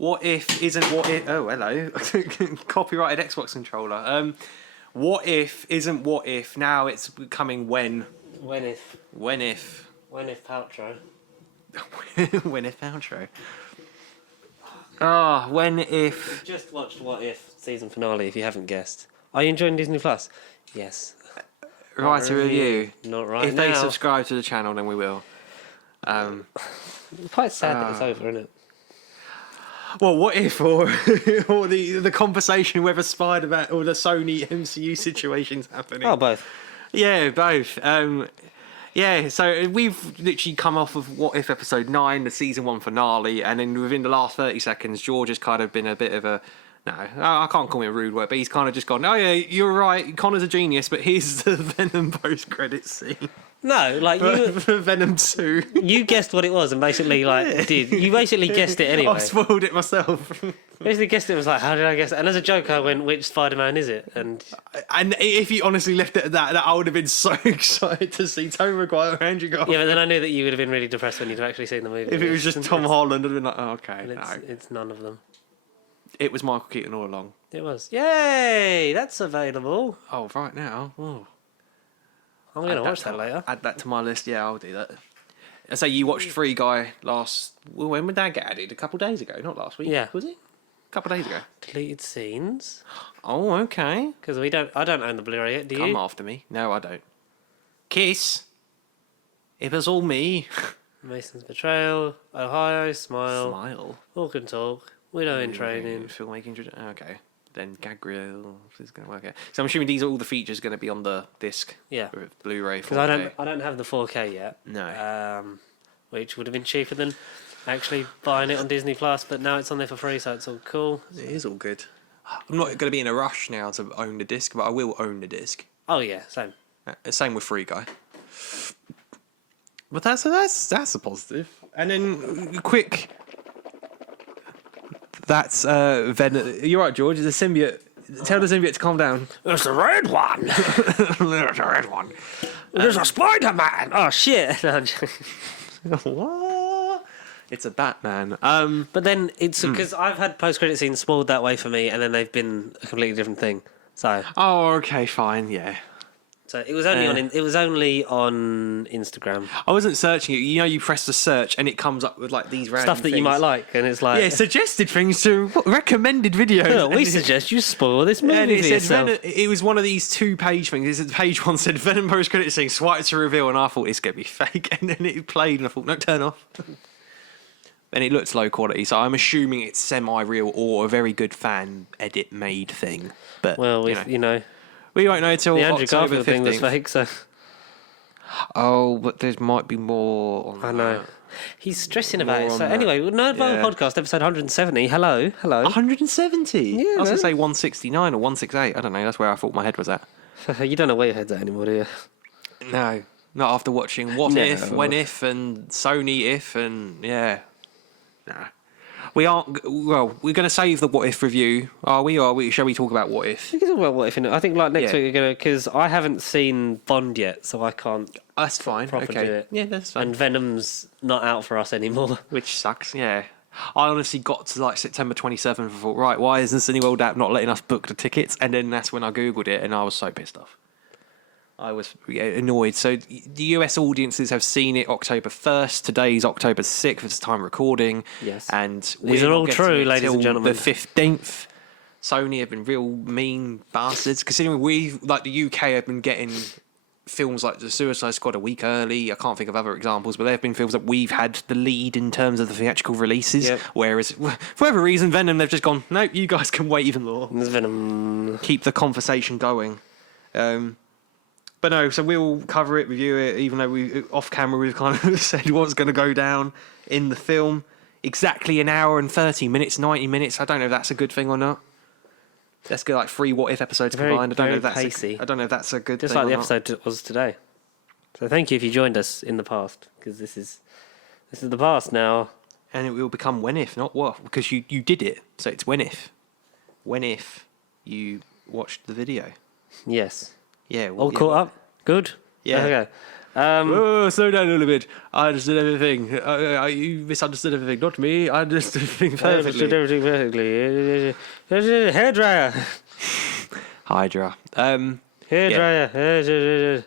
What if isn't what if? Oh, hello. Copyrighted Xbox controller. What if isn't what if? Now it's becoming when. When if Paltrow. When if outro. Ah, when if. We've just watched What If season finale. If you haven't guessed, are you enjoying Disney Plus? Yes. Write a review. Not right if now. If they subscribe to the channel, then we will. It's quite sad that it's over, isn't it? Well, what if, or the conversation whether Spider-Man or the Sony MCU situation's happening? Oh, both. Yeah, both. Yeah, so we've literally come off of What If episode 9, the season 1 finale, and then within the last 30 seconds, George has kind of been a bit of a... No, I can't call him a rude word, but he's kind of just gone, oh yeah, you're right, Connor's a genius, but here's the Venom post-credit scene. No, like you... For Venom 2. You guessed what it was and basically, you basically guessed it anyway. I spoiled it myself. Basically guessed it, was like, how did I guess it? And as a joke, I went, which Spider-Man is it? And if you honestly left it at that I would have been so excited to see Tobey Maguire or Andrew Garfield. yeah, but then I knew that you would have been really depressed when you'd actually seen the movie. If it was just Tom Holland, I'd have been like, oh, okay, no. no. It's none of them. It was Michael Keaton all along. It was. Yay! That's available. Oh, right now. Oh. I'm going to watch that later. Add that to my list. Yeah, I'll do that. I say you watched Free Guy last... Well, when did that get added? A couple of days ago, not last week. Yeah. Was it? A couple of days ago. Deleted scenes. Oh, okay. Because I don't own the Blu-ray yet, do you? Come after me. No, I don't. Kiss. It was all me. Mason's Betrayal. Ohio. Smile. Smile. Walk and Talk. Widow in Training. Filmmaking. Okay. Then Gag Reel is going to work out. So I'm assuming these are all the features going to be on the disc. Yeah. With Blu-ray. Because I don't have the 4K yet. No. Which would have been cheaper than actually buying it on Disney Plus, but now it's on there for free, so it's all cool. It is all good. I'm not going to be in a rush now to own the disc, but I will own the disc. Oh yeah, same. Same with Free Guy. But that's a positive. And then quick. That's Venom. You're right, George. It's a symbiote. Tell the symbiote to calm down. It's the red one. There's a red one. There's a Spider-Man. Oh shit. What? It's a Batman. But then it's because I've had post-credit scenes spoiled that way for me, and then they've been a completely different thing. So. Oh, okay, fine, yeah. So it was only on Instagram. I wasn't searching it. You know, you press the search and it comes up with like these random Stuff that things. you might like, and it's like suggested things to recommended videos. Oh, we suggest you spoil this movie. And it for said yourself. it was one of these 2-page things. Page 1 said Venom post credit scene, swipe to reveal, and I thought it's gonna be fake, and then it played, and I thought no, turn off. And it looks low quality, so I'm assuming it's semi-real or a very good fan edit made thing. But well, you know. We won't know till the Andrew October Garfield thing was 15th. fake, so... Oh, but there might be more on I know. He's stressing about it. More So on anyway, Nerdville Podcast, episode 170. Hello. 170? Yeah, I was going man. to say 169 or 168. I don't know. That's where I thought my head was at. You don't know where your head's at anymore, do you? No. Not after watching What No. If, When If, and Sony If, and yeah. Nah. We aren't... Well, we're going to save the What If review. Are we? Shall we talk about What If? We can talk about What If in it. I think like next Yeah. week we're going to... Because I haven't seen Bond yet, so I can't That's fine. proper Okay. do it. Yeah, that's fine. And Venom's not out for us anymore. Which sucks, yeah. I honestly got to like September 27th and thought, right, why isn't Cineworld app not letting us book the tickets? And then that's when I Googled it and I was so pissed off. I was annoyed. So the US audiences have seen it October 1st. Today's October 6th. It's time recording. Yes. And These are all true, ladies and gentlemen. The 15th. Sony have been real mean bastards. Considering we, like the UK, have been getting films like The Suicide Squad a week early. I can't think of other examples, but there have been films that we've had the lead in terms of the theatrical releases. Yep. Whereas, for whatever reason, Venom, they've just gone, nope, you guys can wait even more. There's Venom. Keep the conversation going. But no, so we'll cover it, review it, even though we off camera we've kind of said what's going to go down in the film. Exactly an hour and 30 minutes, 90 minutes. I don't know if that's a good thing or not. Let's get like 3 What If episodes combined. I don't know if that's a good Just thing like the or not. episode was today. So thank you if you joined us in the past, because this is the past now. And it will become when if, not what, because you did it. So it's when if. When if you watched the video. Yes. Yeah. All caught up? Good? Yeah. Okay. Slow down a little bit. I understood everything. You misunderstood everything. Not me. I understood everything perfectly. I understood everything perfectly. Hairdryer. Hydra. Hairdryer.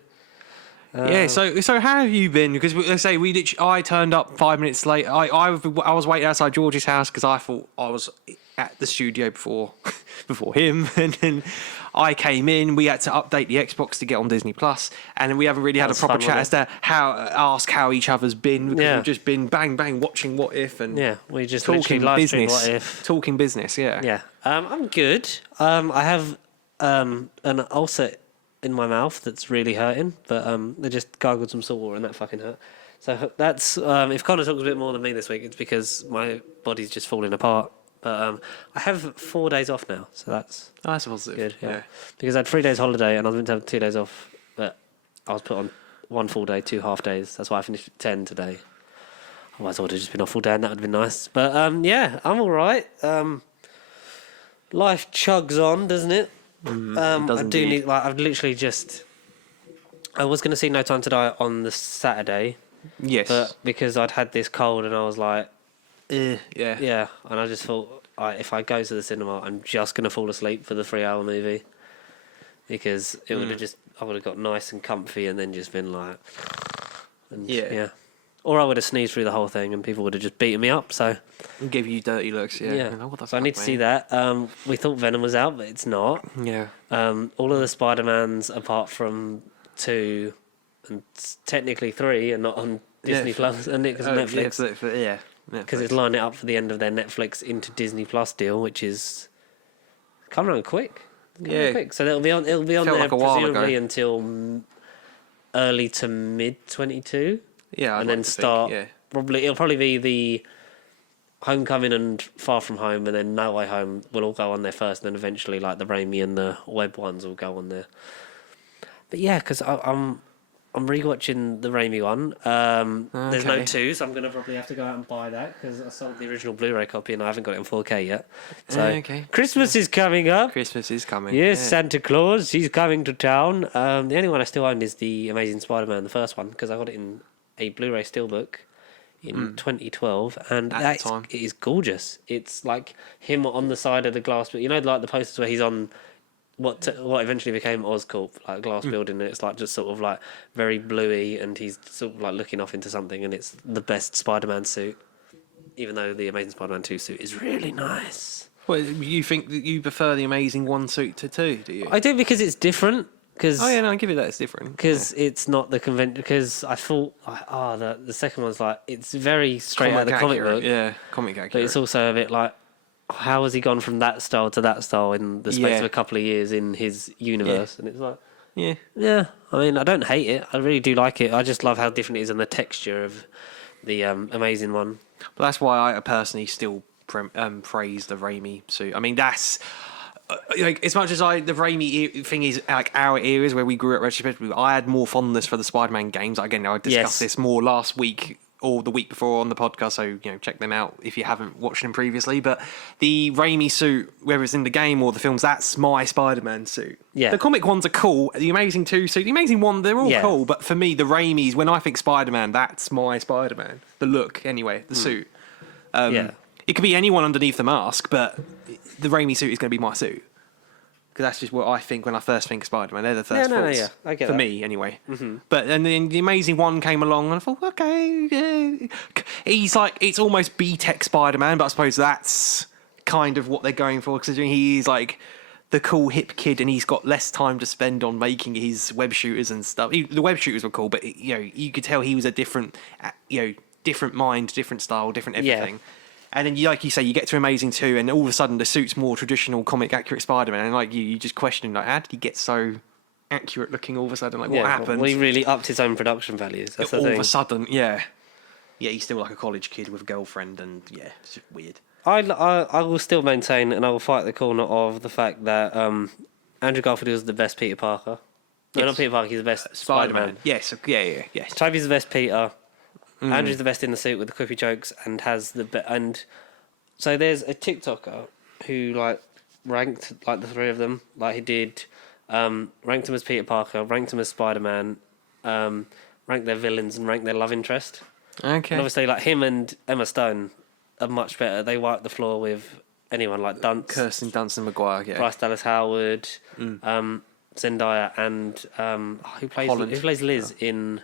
Yeah. So how have you been? Because let's say I turned up 5 minutes late. I was waiting outside George's house because I thought I was at the studio before him, and then I came in. We had to update the Xbox to get on Disney Plus, and then we haven't really had a proper chat as to ask how each other's been, because we've just been bang watching What If, and we just talking business. What If, talking business. Yeah. I'm good. I have an ulcer in my mouth that's really hurting, but they just gargled some salt water and that fucking hurt. So that's if Connor talks a bit more than me this week, it's because my body's just falling apart. But I have 4 days off now, so that's positive. Good, yeah. Because I had 3 days holiday and I was meant to have 2 days off, but I was put on 1 full day, 2 half days. That's why I finished at 10 today. Otherwise, I would have just been off all day, and that would have been nice. But I'm all right. Life chugs on, doesn't it? I do need. I've literally just. I was going to see No Time to Die on the Saturday. Yes. But because I'd had this cold and I was like, yeah, and I just thought, if I go to the cinema, I'm just going to fall asleep for the 3-hour movie, because it would have I would have got nice and comfy and then just been like, or I would have sneezed through the whole thing and people would have just beaten me up. So give you dirty looks. So I need to see that. We thought Venom was out, but it's not. Yeah. All of the Spider-Mans apart from 2 and technically 3 are not on Disney Plus and Netflix. Because it's lining it up for the end of their Netflix into Disney Plus deal, which is coming around quick. So it'll be on there like presumably until early to mid 22. Yeah, and then start. It'll probably be the Homecoming and Far From Home, and then No Way Home will all go on there first, and then eventually like the Raimi and the Webb ones will go on there. But yeah, because I'm rewatching the Raimi one. There's no 2, so I'm going to probably have to go out and buy that, because I sold the original Blu-ray copy and I haven't got it in 4K yet. So Christmas is coming up. Christmas is coming. Yes, yeah. Santa Claus, he's coming to town. The only one I still own is the Amazing Spider-Man, the first one, because I got it in a Blu-ray steelbook in 2012, and it is gorgeous. It's like him on the side of the glass, but like the posters where he's on what eventually became Oscorp, like a glass building, and it's like just sort of like very bluey, and he's sort of like looking off into something, and it's the best Spider-Man suit, even though the Amazing Spider-Man 2 suit is really nice. Well, you think that you prefer the Amazing 1 suit to 2, do you? I do, because it's different. I'll give you that, it's different. Because it's not the convention. Because I thought, the second one's like, it's very straight out of the comic book. Yeah, comic accurate. But it's also a bit like, how has he gone from that style to that style in the space of a couple of years in his universe? And it's like, yeah. I mean, I don't hate it. I really do like it. I just love how different it is and the texture of the Amazing one. But that's why I personally still praise the Raimi suit. I mean, that's like, as much as the Raimi thing is like our eras where we grew up retrospectively, I had more fondness for the Spider-Man games. Again, I discussed this more last week or the week before on the podcast, so check them out if you haven't watched them previously. But the Raimi suit, whether it's in the game or the films, that's my Spider-Man suit. Yeah. The comic ones are cool. The Amazing 2 suit, the Amazing 1, they're all cool. But for me, the Raimi's, when I think Spider-Man, that's my Spider-Man. The look, anyway, the suit. It could be anyone underneath the mask, but the Raimi suit is going to be my suit. Because that's just what I think when I first think of Spider-Man. They're the first thoughts. I get for that. Me, anyway. Mm-hmm. But and then the Amazing 1 came along, and I thought, okay, he's like, it's almost B-Tech Spider-Man, but I suppose that's kind of what they're going for, considering he's like the cool hip kid, and he's got less time to spend on making his web shooters and stuff. The web shooters were cool, but you could tell he was a different, different mind, different style, different everything. Yeah. And then, like you say, you get to Amazing 2, and all of a sudden the suit's more traditional comic accurate Spider-Man, and like you just question, like, how did he get so accurate looking all of a sudden? Like, what happened? Well, he really upped his own production values. That's the thing. All of a sudden, yeah, he's still like a college kid with a girlfriend, and it's just weird. I will still maintain, and I will fight the corner of the fact that Andrew Garfield is the best Peter Parker. Yes. No, not Peter Parker. He's the best Spider-Man. Yes, yes. Toby's the best Peter. Andrew's the best in the suit with the quippy jokes and has and so there's a TikToker who like ranked like the three of them, like he did ranked him as Peter Parker, ranked him as Spider-Man, rank their villains and rank their love interest. Okay. And obviously, like him and Emma Stone are much better. They wipe the floor with anyone like Kirsten Dunst and Maguire, yeah. Bryce Dallas Howard, Zendaya, and who plays Liz in?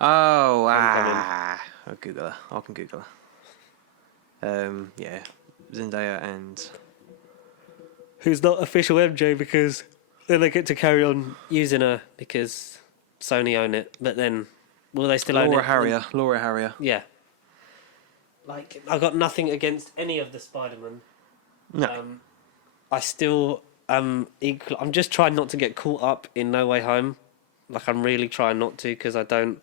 Oh, I'll Google her. I can Google her. Yeah, Zendaya and Who's not official MJ because then they get to carry on using her because Sony own it. But then, will they still own it? Laura Harrier. Yeah. Like, I've got nothing against any of the Spider-Man. No. I still I'm just trying not to get caught up in No Way Home. Like, I'm really trying not to because I don't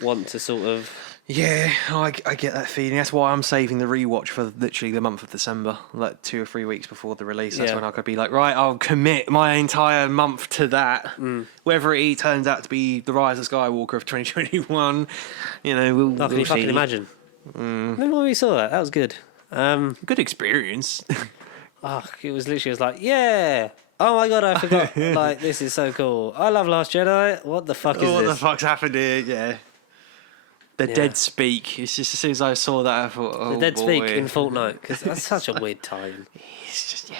want to sort of... Yeah, I get that feeling. That's why I'm saving the rewatch for literally the month of December, like 2 or 3 weeks before the release. That's when I could be like, right, I'll commit my entire month to that. Whether it turns out to be The Rise of Skywalker of 2021, we'll can you fucking imagine? Remember when we saw that? That was good. Good experience. It was like, yeah. Oh my god, I forgot. Like, this is so cool. I love Last Jedi. What the fuck is this? What the fuck's happened here? Yeah. The dead speak. It's just as soon as I saw that, I thought, oh, the dead boy. speak in Fortnite, because that's such a weird time. It's just,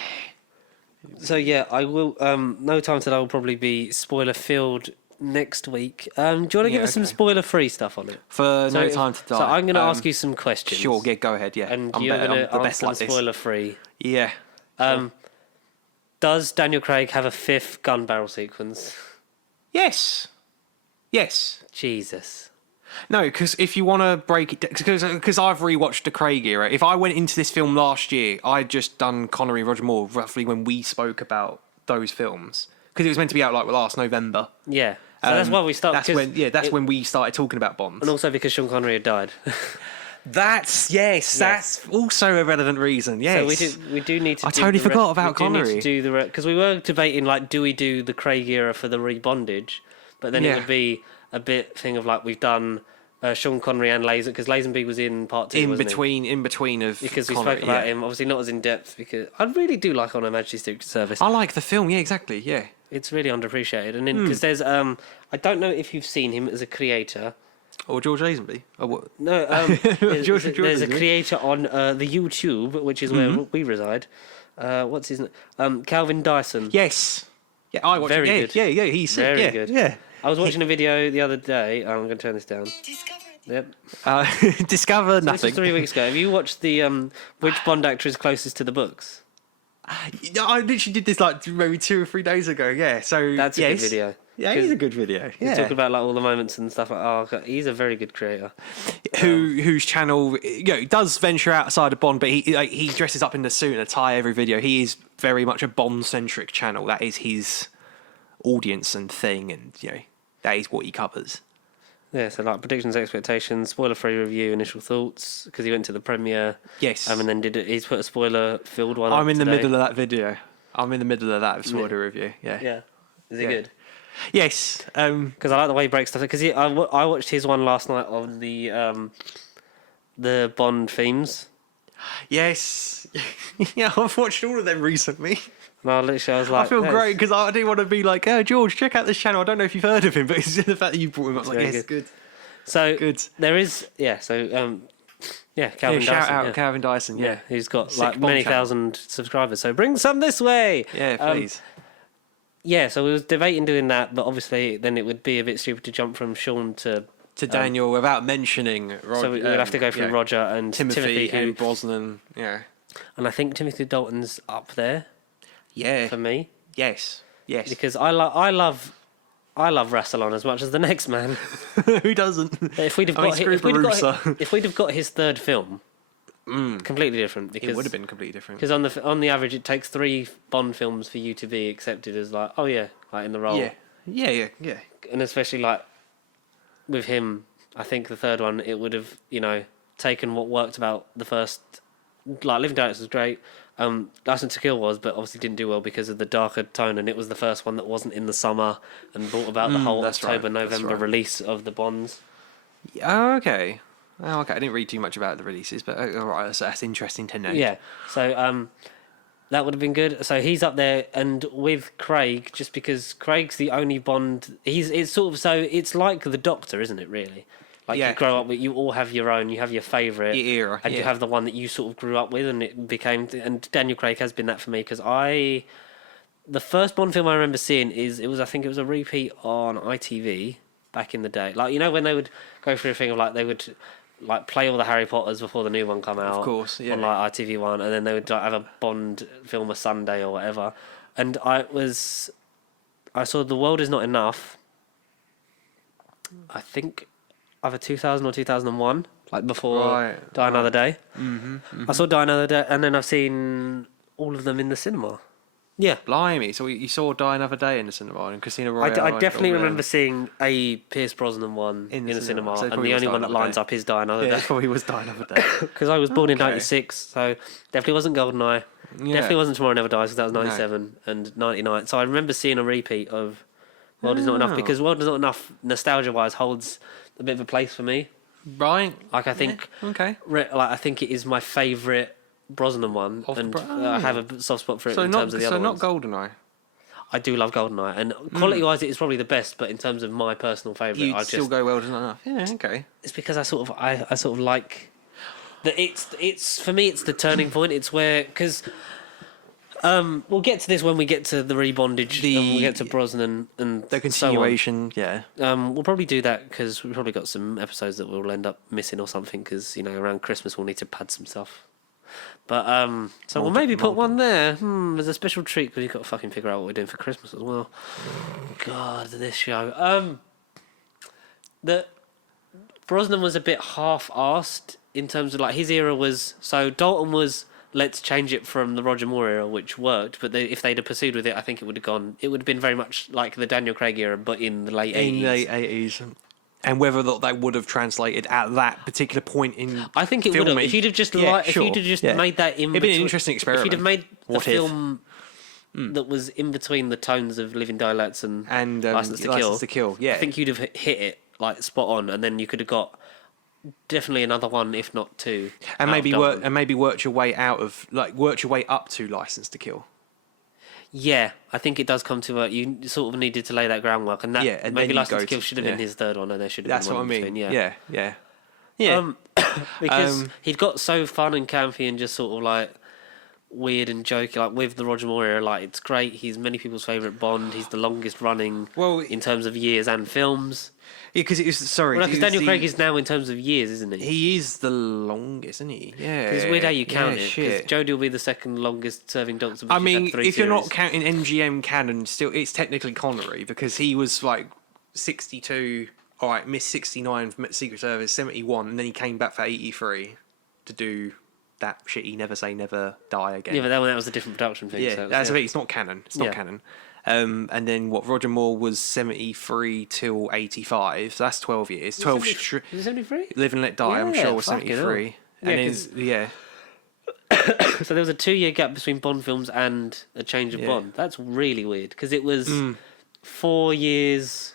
So yeah, I will. No Time Today will probably be spoiler filled next week. Do you want to give us some spoiler free stuff on it? For No Time to Die. So I'm going to ask you some questions. Sure, go ahead. Yeah, and you're going to answer them spoiler free. Yeah. Sure. Does Daniel Craig have a 5th gun barrel sequence? Yes. Jesus. No, because if you want to break it, because I've rewatched the Craig era. If I went into this film last year, I'd just done Connery, Roger Moore, roughly when we spoke about those films, because it was meant to be out like last November. Yeah, so that's why we started. That's when we started talking about Bond, and also because Sean Connery had died. That's also a relevant reason. Yes, so we do need to. I totally forgot about Connery. Need to do because we were debating like, do we do the Craig era for the rebondage? But then it would be a bit thing of like we've done Sean Connery and Lazen, because Lazenby was in part 2. In between of because we Connery, spoke about him, obviously not as in depth. Because I really do like On Her Majesty's Secret Service. I like the film. Yeah, exactly. Yeah, it's really underappreciated. And then because there's I don't know if you've seen him as a creator. Or George Lazenby? Or what? No, there's a creator on the YouTube, which is where we reside. What's his name? Calvin Dyson. Yes. Yeah, I watched Very it. good. Yeah, he's very good. Yeah. I was watching a video the other day. I'm going to turn this down. Yep. Discover nothing. This was 3 weeks ago. Have you watched the which Bond actor is closest to the books? I literally did this like maybe 2 or 3 days ago. Yeah, so that's a good video. Yeah, he's a good video. Yeah, talking about like all the moments and stuff. Like, oh, he's a very good creator. Whose channel does venture outside of Bond, but he dresses up in the suit and a tie every video. He is very much a Bond centric channel. That is his audience and thing, and that is what he covers. Yeah, so like predictions, expectations, spoiler free review, initial thoughts, because he went to the premiere. Yes, and then he's put a spoiler filled one. I'm in today. the middle of that video. I'm in the middle of that spoiler review. Yeah. Yeah. Is it good? Yes, because I like the way he breaks stuff. Because I watched his one last night on the Bond themes. Yes, yeah, I've watched all of them recently. And I was like, I feel great because I didn't want to be like, oh, George, check out this channel. I don't know if you've heard of him, but it's the fact that you brought him up. Like, yes, good. So good. There is, Calvin Dyson. Shout out Calvin Dyson. Yeah, who's got like many thousand subscribers. So bring some this way. Yeah, please. So we was debating doing that, but obviously then it would be a bit stupid to jump from Sean to Daniel without mentioning Roger. So we'd have to go through Roger and Timothy and Brosnan. Yeah. And I think Timothy Dalton's up there. Yeah. For me. Yes. Because I love Rassilon as much as the next man. Who doesn't? If we'd have got his third film, completely different. Because it would have been completely different. Because on the average, it takes 3 Bond films for you to be accepted as like, oh yeah, like in the role. Yeah. And especially like with him, I think the third one, it would have taken what worked about the first. Like Living Daylights was great. License to Kill was, but obviously didn't do well because of the darker tone, and it was the first one that wasn't in the summer and brought about the whole October-November release of the Bonds. Oh, okay. I didn't read too much about the releases, but all right, that's interesting to know. Yeah. So That would have been good. So he's up there, and with Craig, just because Craig's the only Bond. It's sort of so. It's like the Doctor, isn't it? Really, like you grow up with. You all have your own. You have your favourite your era, and you have the one that you sort of grew up with, and it became. And Daniel Craig has been that for me because the first Bond film I remember seeing I think it was a repeat on ITV back in the day. Like when they would go through a thing of like they would. Like play all the Harry Potters before the new one come out, of course, yeah. On like ITV1, and then they would like, have a Bond film a Sunday or whatever. And I saw The World Is Not Enough. I think either 2000 or 2001, like before Die Another Day. I saw Die Another Day, and then I've seen all of them in the cinema. Yeah, blimey! So you saw Die Another Day in the cinema and Casino Royale. I definitely remember seeing a Pierce Brosnan one in the cinema, and the only one that lines up is Die Another Day. Yeah, probably was Die Another Day because I was born in '96, so definitely wasn't GoldenEye. Yeah. Definitely wasn't Tomorrow Never Dies because that was '97 and '99. So I remember seeing a repeat of World Is Not Enough because World Is Not Enough, nostalgia-wise, holds a bit of a place for me. Right. Like I think, I think it is my favourite Brosnan one, and I have a soft spot for it in terms of the other ones. So not GoldenEye? I do love GoldenEye, and quality-wise it is probably the best, but in terms of my personal favourite, I still go World Is Not Enough. Yeah, okay. It's because I sort of like... that. It's for me, it's the turning point. It's where... Because... we'll get to this when we get to the rebondage, and we get to Brosnan and the continuation, so on. Yeah. We'll probably do that because we've probably got some episodes that we'll end up missing or something because, around Christmas we'll need to pad some stuff. But so we'll maybe put one there. There's a special treat because you've got to fucking figure out what we're doing for Christmas as well. God, this show. The Brosnan was a bit half-arsed in terms of like his era was so Dalton was let's change it from the Roger Moore era, which worked. But if they'd have pursued with it, I think it would have gone. It would have been very much like the Daniel Craig era, but in the late 80s. In the late 80s. And whether that would have translated at that particular point in I think it would have. If you'd have just made that in it'd be an interesting experiment. If you'd have made the film that was in between the tones of Living Daylights and License to Kill, yeah. I think you'd have hit it like spot on, and then you could have got definitely another one, if not two. And maybe worked your way up to License to Kill. Yeah, I think it does come to you sort of needed to lay that groundwork, and that and maybe License to Kill should have been his third one, and there should have been one between. Yeah. Because he'd got so fun and campy and just sort of like weird and jokey, like with the Roger Moore era. Like it's great. He's many people's favourite Bond. He's the longest running in terms of years and films. Yeah, because it was because Daniel Craig is now in terms of years, isn't he? He is the longest, isn't he? Yeah. Because it's weird how you count it. Because Jodie will be the second longest serving Doctor. I mean, if you're not counting MGM canon, still it's technically Connery because he was like 62. All right, missed 69 from Secret Service, 71, and then he came back for 83 to do that shit. He Never Say Never Die Again. Yeah, but that was a different production thing. Yeah, so that's it. It's not canon. It's not canon. And then Roger Moore was 73 till 85. So that's 12 years. 12. Was it 73? Live and Let Die. I'm sure was 73. So there was a 2-year gap between Bond films and a change of Bond. That's really weird because it was 4 years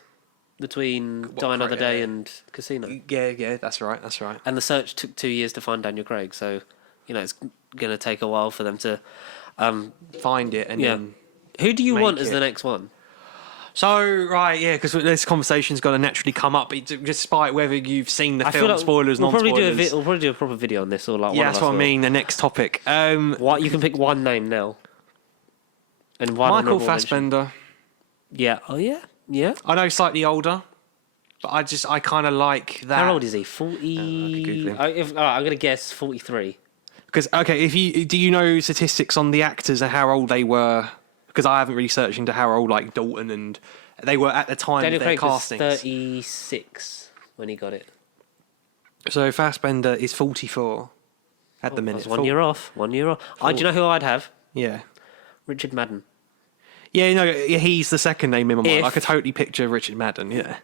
between Die Another Day and Casino. Yeah, that's right. And The Search took 2 years to find Daniel Craig, so it's going to take a while for them to find it and then. Who do you want as the next one? So, because this conversation's got to naturally come up, despite whether you've seen the film, spoilers, non-spoilers. We'll probably do a proper video on this, or like. Yeah, that's what I mean. The next topic. What you can pick one name now, and one Michael Fassbender. Yeah. Oh yeah. Yeah. I know slightly older, but I kind of like that. How old is he? 40. I'm gonna guess 43. Because do you know statistics on the actors and how old they were? Because I haven't really searched into how old like Dalton and they were at the time Daniel of their Craig castings. Was 36 when he got it. So Fassbender is 44 at the minute. 1 year off. 1 year off. Do you know who I'd have? Yeah. Richard Madden. Yeah, he's the second name in my mind. I could totally picture Richard Madden. Yeah.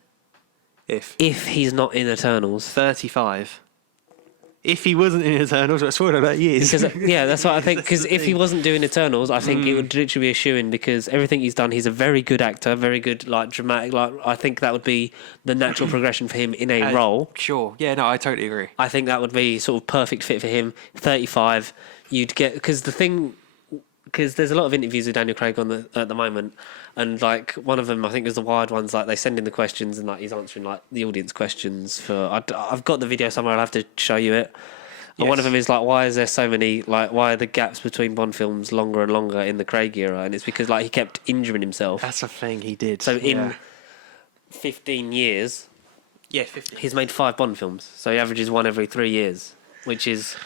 If he's not in Eternals. 35. If he wasn't in Eternals, I swear that he is. That's what I think. Because if he wasn't doing Eternals, I think it would literally be a shoo-in because everything he's done, he's a very good actor, very good, like, dramatic. Like, I think that would be the natural progression for him in a role. Sure. Yeah, no, I totally agree. I think that would be sort of perfect fit for him. 35, you'd get... Because the thing because there's a lot of interviews with Daniel Craig at the moment, and like one of them, I think, is the Wired ones. Like they send in the questions, and like he's answering like the audience questions for. I've got the video somewhere. I'll have to show you it. And Yes. one of them is like, why is there so many? Like, why are the gaps between Bond films longer and longer in the Craig era? And it's because like he kept injuring himself. That's a thing he did. So in 15 years, 15. he's made 5 Bond films. So he averages one every 3 years, which is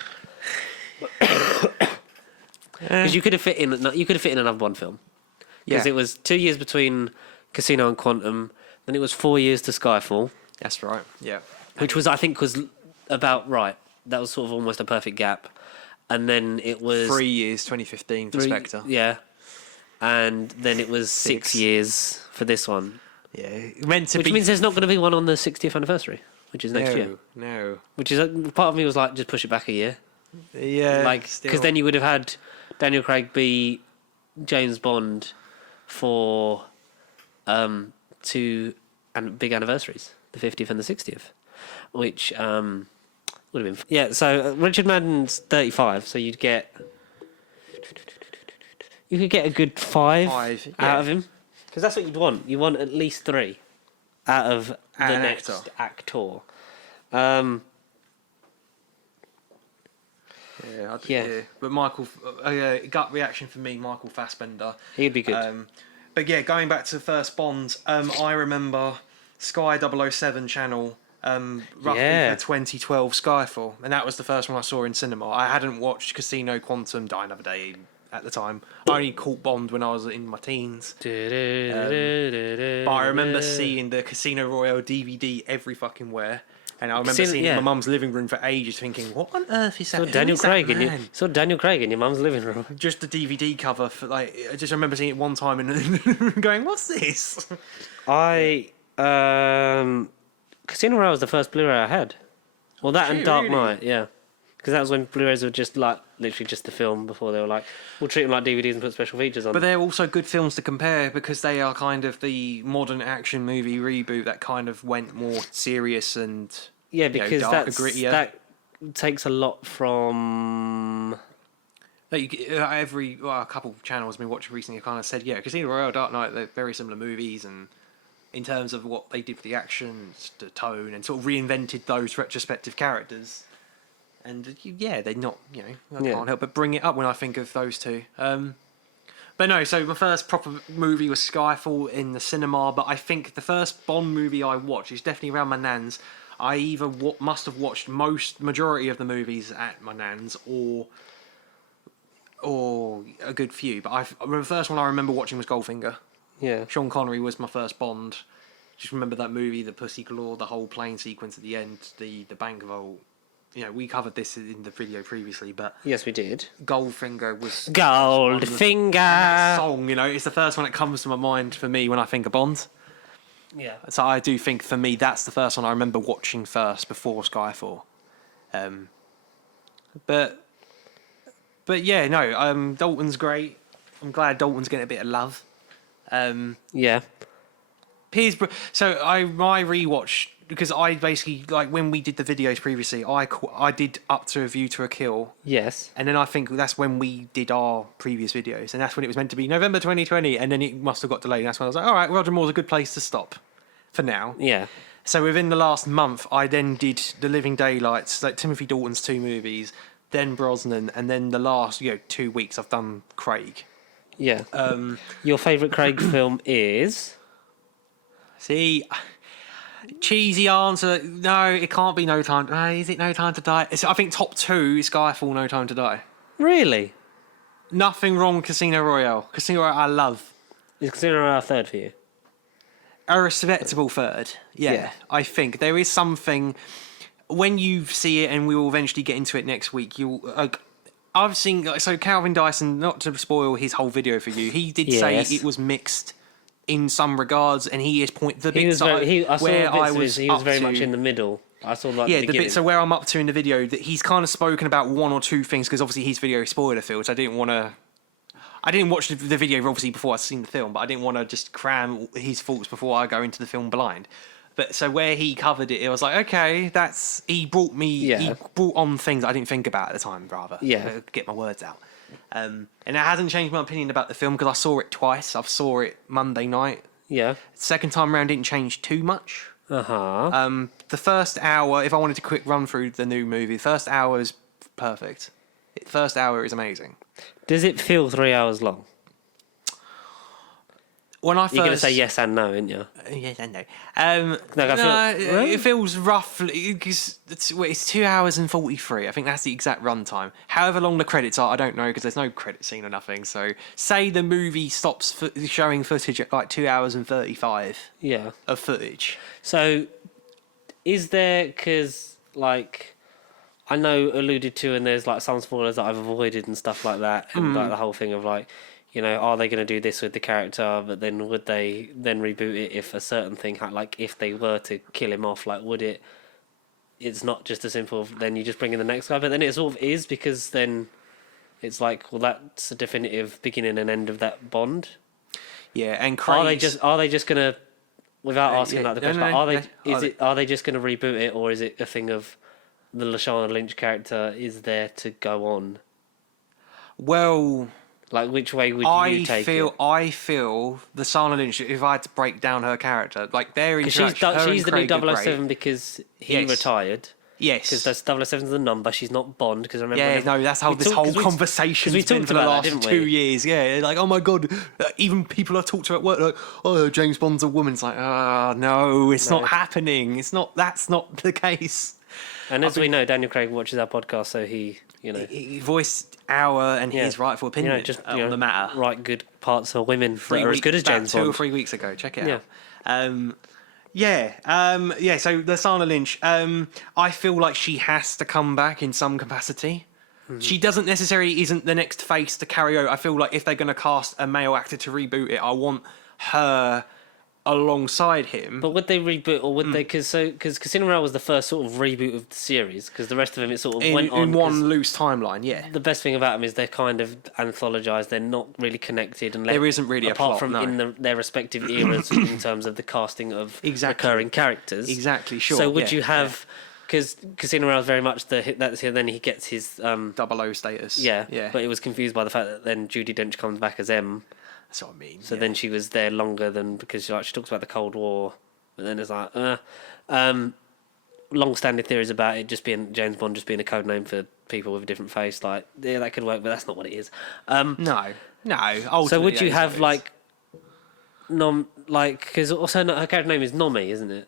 because you could have fit in another Bond film because it was 2 years between Casino and Quantum, then it was 4 years to Skyfall. That's right. Yeah. Which was, I think, was about right. That was sort of almost a perfect gap. And then it was 3 years, 2015 for Spectre. Yeah. And then it was 6 years for this one. Yeah. Meant to which be. means there's not going to be one on the 60th anniversary, which is next year. No. Which is, part of me was like, just push it back a year. Yeah. Like, because then you would have had Daniel Craig be James Bond for 2 big anniversaries, the 50th and the 60th, which would have been... Yeah, so Richard Madden's 35, so you could get a good 5 out of him. Because that's what you'd want. You want at least 3 out of the next actor. Yeah. But Michael, gut reaction for me, Michael Fassbender. He'd be good. But yeah, going back to the first Bond, I remember Sky 007 channel, roughly the 2012 Skyfall, and that was the first one I saw in cinema. I hadn't watched Casino, Quantum, Die Another Day at the time. I only caught Bond when I was in my teens. But I remember seeing the Casino Royale DVD every fucking where. And I remember seeing it in my mum's living room for ages, thinking, "What on earth is that?" Saw Daniel Craig in your mum's living room. Just the DVD cover for I just remember seeing it one time and going, "What's this?" Casino Royale was the first Blu-ray I had. Well, that and Dark really? Knight, yeah, because that was when Blu-rays were just like literally just the film before they were like, we'll treat them like DVDs and put special features on. But they're also good films to compare because they are kind of the modern action movie reboot that kind of went more serious and because darker, grittier. That takes a lot from. Like a couple of channels I've been watching recently kind of said, Casino Royale, Dark Knight, they're very similar movies, and in terms of what they did for the action, the tone, and sort of reinvented those retrospective characters. And they're not, I can't help but bring it up when I think of those two. But no, so my first proper movie was Skyfall in the cinema, but I think the first Bond movie I watched is definitely around my nan's. I either must have watched majority of the movies at my nan's or a good few. But the first one I remember watching was Goldfinger. Yeah. Sean Connery was my first Bond. Just remember that movie, the Pussy Galore, the whole plane sequence at the end, the bank vault. We covered this in the video previously, but yes, we did. Goldfinger was Goldfinger. That song, it's the first one that comes to my mind for me when I think of Bond. Yeah. So I do think for me that's the first one I remember watching first before Skyfall. But Dalton's great. I'm glad Dalton's getting a bit of love. Yeah. Piers. So I rewatched because I basically when we did the videos previously, I did Up to a View to a Kill. Yes. And then I think that's when we did our previous videos, and that's when it was meant to be November 2020, and then it must have got delayed. And that's when I was like, all right, Roger Moore's a good place to stop for now. Yeah. So within the last month, I then did The Living Daylights, like Timothy Dalton's 2 movies, then Brosnan, and then the last 2 weeks I've done Craig. Yeah. Your favourite Craig film is? See, cheesy answer. No, it can't be No Time. Is it No Time to Die? I think top 2 is Skyfall, No Time to Die. Really? Nothing wrong with Casino Royale. Casino Royale I love. Is Casino Royale third for you? A respectable third. Yeah, I think there is something when you see it, and we will eventually get into it next week. I've seen Calvin Dyson. Not to spoil his whole video for you, he did say it was mixed in some regards, and he is the bits he was very to, much in the middle. I saw the bits of where I'm up to in the video that he's kind of spoken about 1 or 2 things because obviously his video is spoiler filled. So I didn't watch the video obviously before I'd seen the film, but I didn't want to just cram his thoughts before I go into the film blind. But so where he covered it, it was like, okay, he brought on things I didn't think about at the time, rather. Yeah. Get my words out. And it hasn't changed my opinion about the film because I saw it twice. I saw it Monday night. Yeah. Second time round didn't change too much. Uh-huh. The first hour, if I wanted to quick run through the new movie, the first hour is perfect. The first hour is amazing. Does it feel 3 hours long? When I first... You're going to say yes and no, aren't you? Yes and no. Really? It feels roughly... Because it's 2 hours and 43. I think that's the exact runtime. However long the credits are, I don't know, because there's no credit scene or nothing. So, say the movie stops showing footage at like 2 hours and 35 of footage. So, is there... Because, like... I know alluded to, and there's like some spoilers that I've avoided and stuff like that, and like the whole thing of like, you know, are they going to do this with the character? But then would they then reboot it if a certain thing, like if they were to kill him off, like would it? It's not just as simple. Then you just bring in the next guy, but then it sort of is because then it's like, well, that's a definitive beginning and end of that bond. Yeah, and are they just going to, without asking like the question, are they just going to reboot it, or is it a thing of the Lassana Lynch character is there to go on? Well, like which way would you take it? I feel the Lassana Lynch. If I had to break down her character, like their interaction, she's the new 007 because he retired. Yes, because that's 007's the number. She's not Bond because I remember. Yeah, no, that's how this whole conversation's been for the last 2 years. Yeah, like oh my god, even people I talked to at work like, oh, James Bond's a woman. It's like, no, it's not happening. It's not. That's not the case. And as we know, Daniel Craig watches our podcast, so he voiced our and his rightful opinion on the matter. Right, good parts of women that are as good as James Bond. 2 or 3 weeks ago, check it out. So Lassana Lynch, I feel like she has to come back in some capacity. Mm-hmm. She doesn't necessarily isn't the next face to carry over. I feel like if they're going to cast a male actor to reboot it, I want her alongside him. But would they reboot, or would they? Because Casino Royale was the first sort of reboot of the series. Because the rest of them, it sort of went on in one loose timeline. Yeah. The best thing about them is they're kind of anthologized. They're not really connected, and there isn't really apart a plot, from in their respective eras in terms of the casting of recurring characters. Exactly. Sure. So would you have? Because Casino Royale is very much then he gets his 00 status. Yeah. But it was confused by the fact that then Judi Dench comes back as M. That's what I mean. So then she was there longer than because she talks about the Cold War, but then it's like long-standing theories about it just being James Bond just being a code name for people with a different face. Like that could work, but that's not what it is. No. So would you have because also her character name is Nomi, isn't it?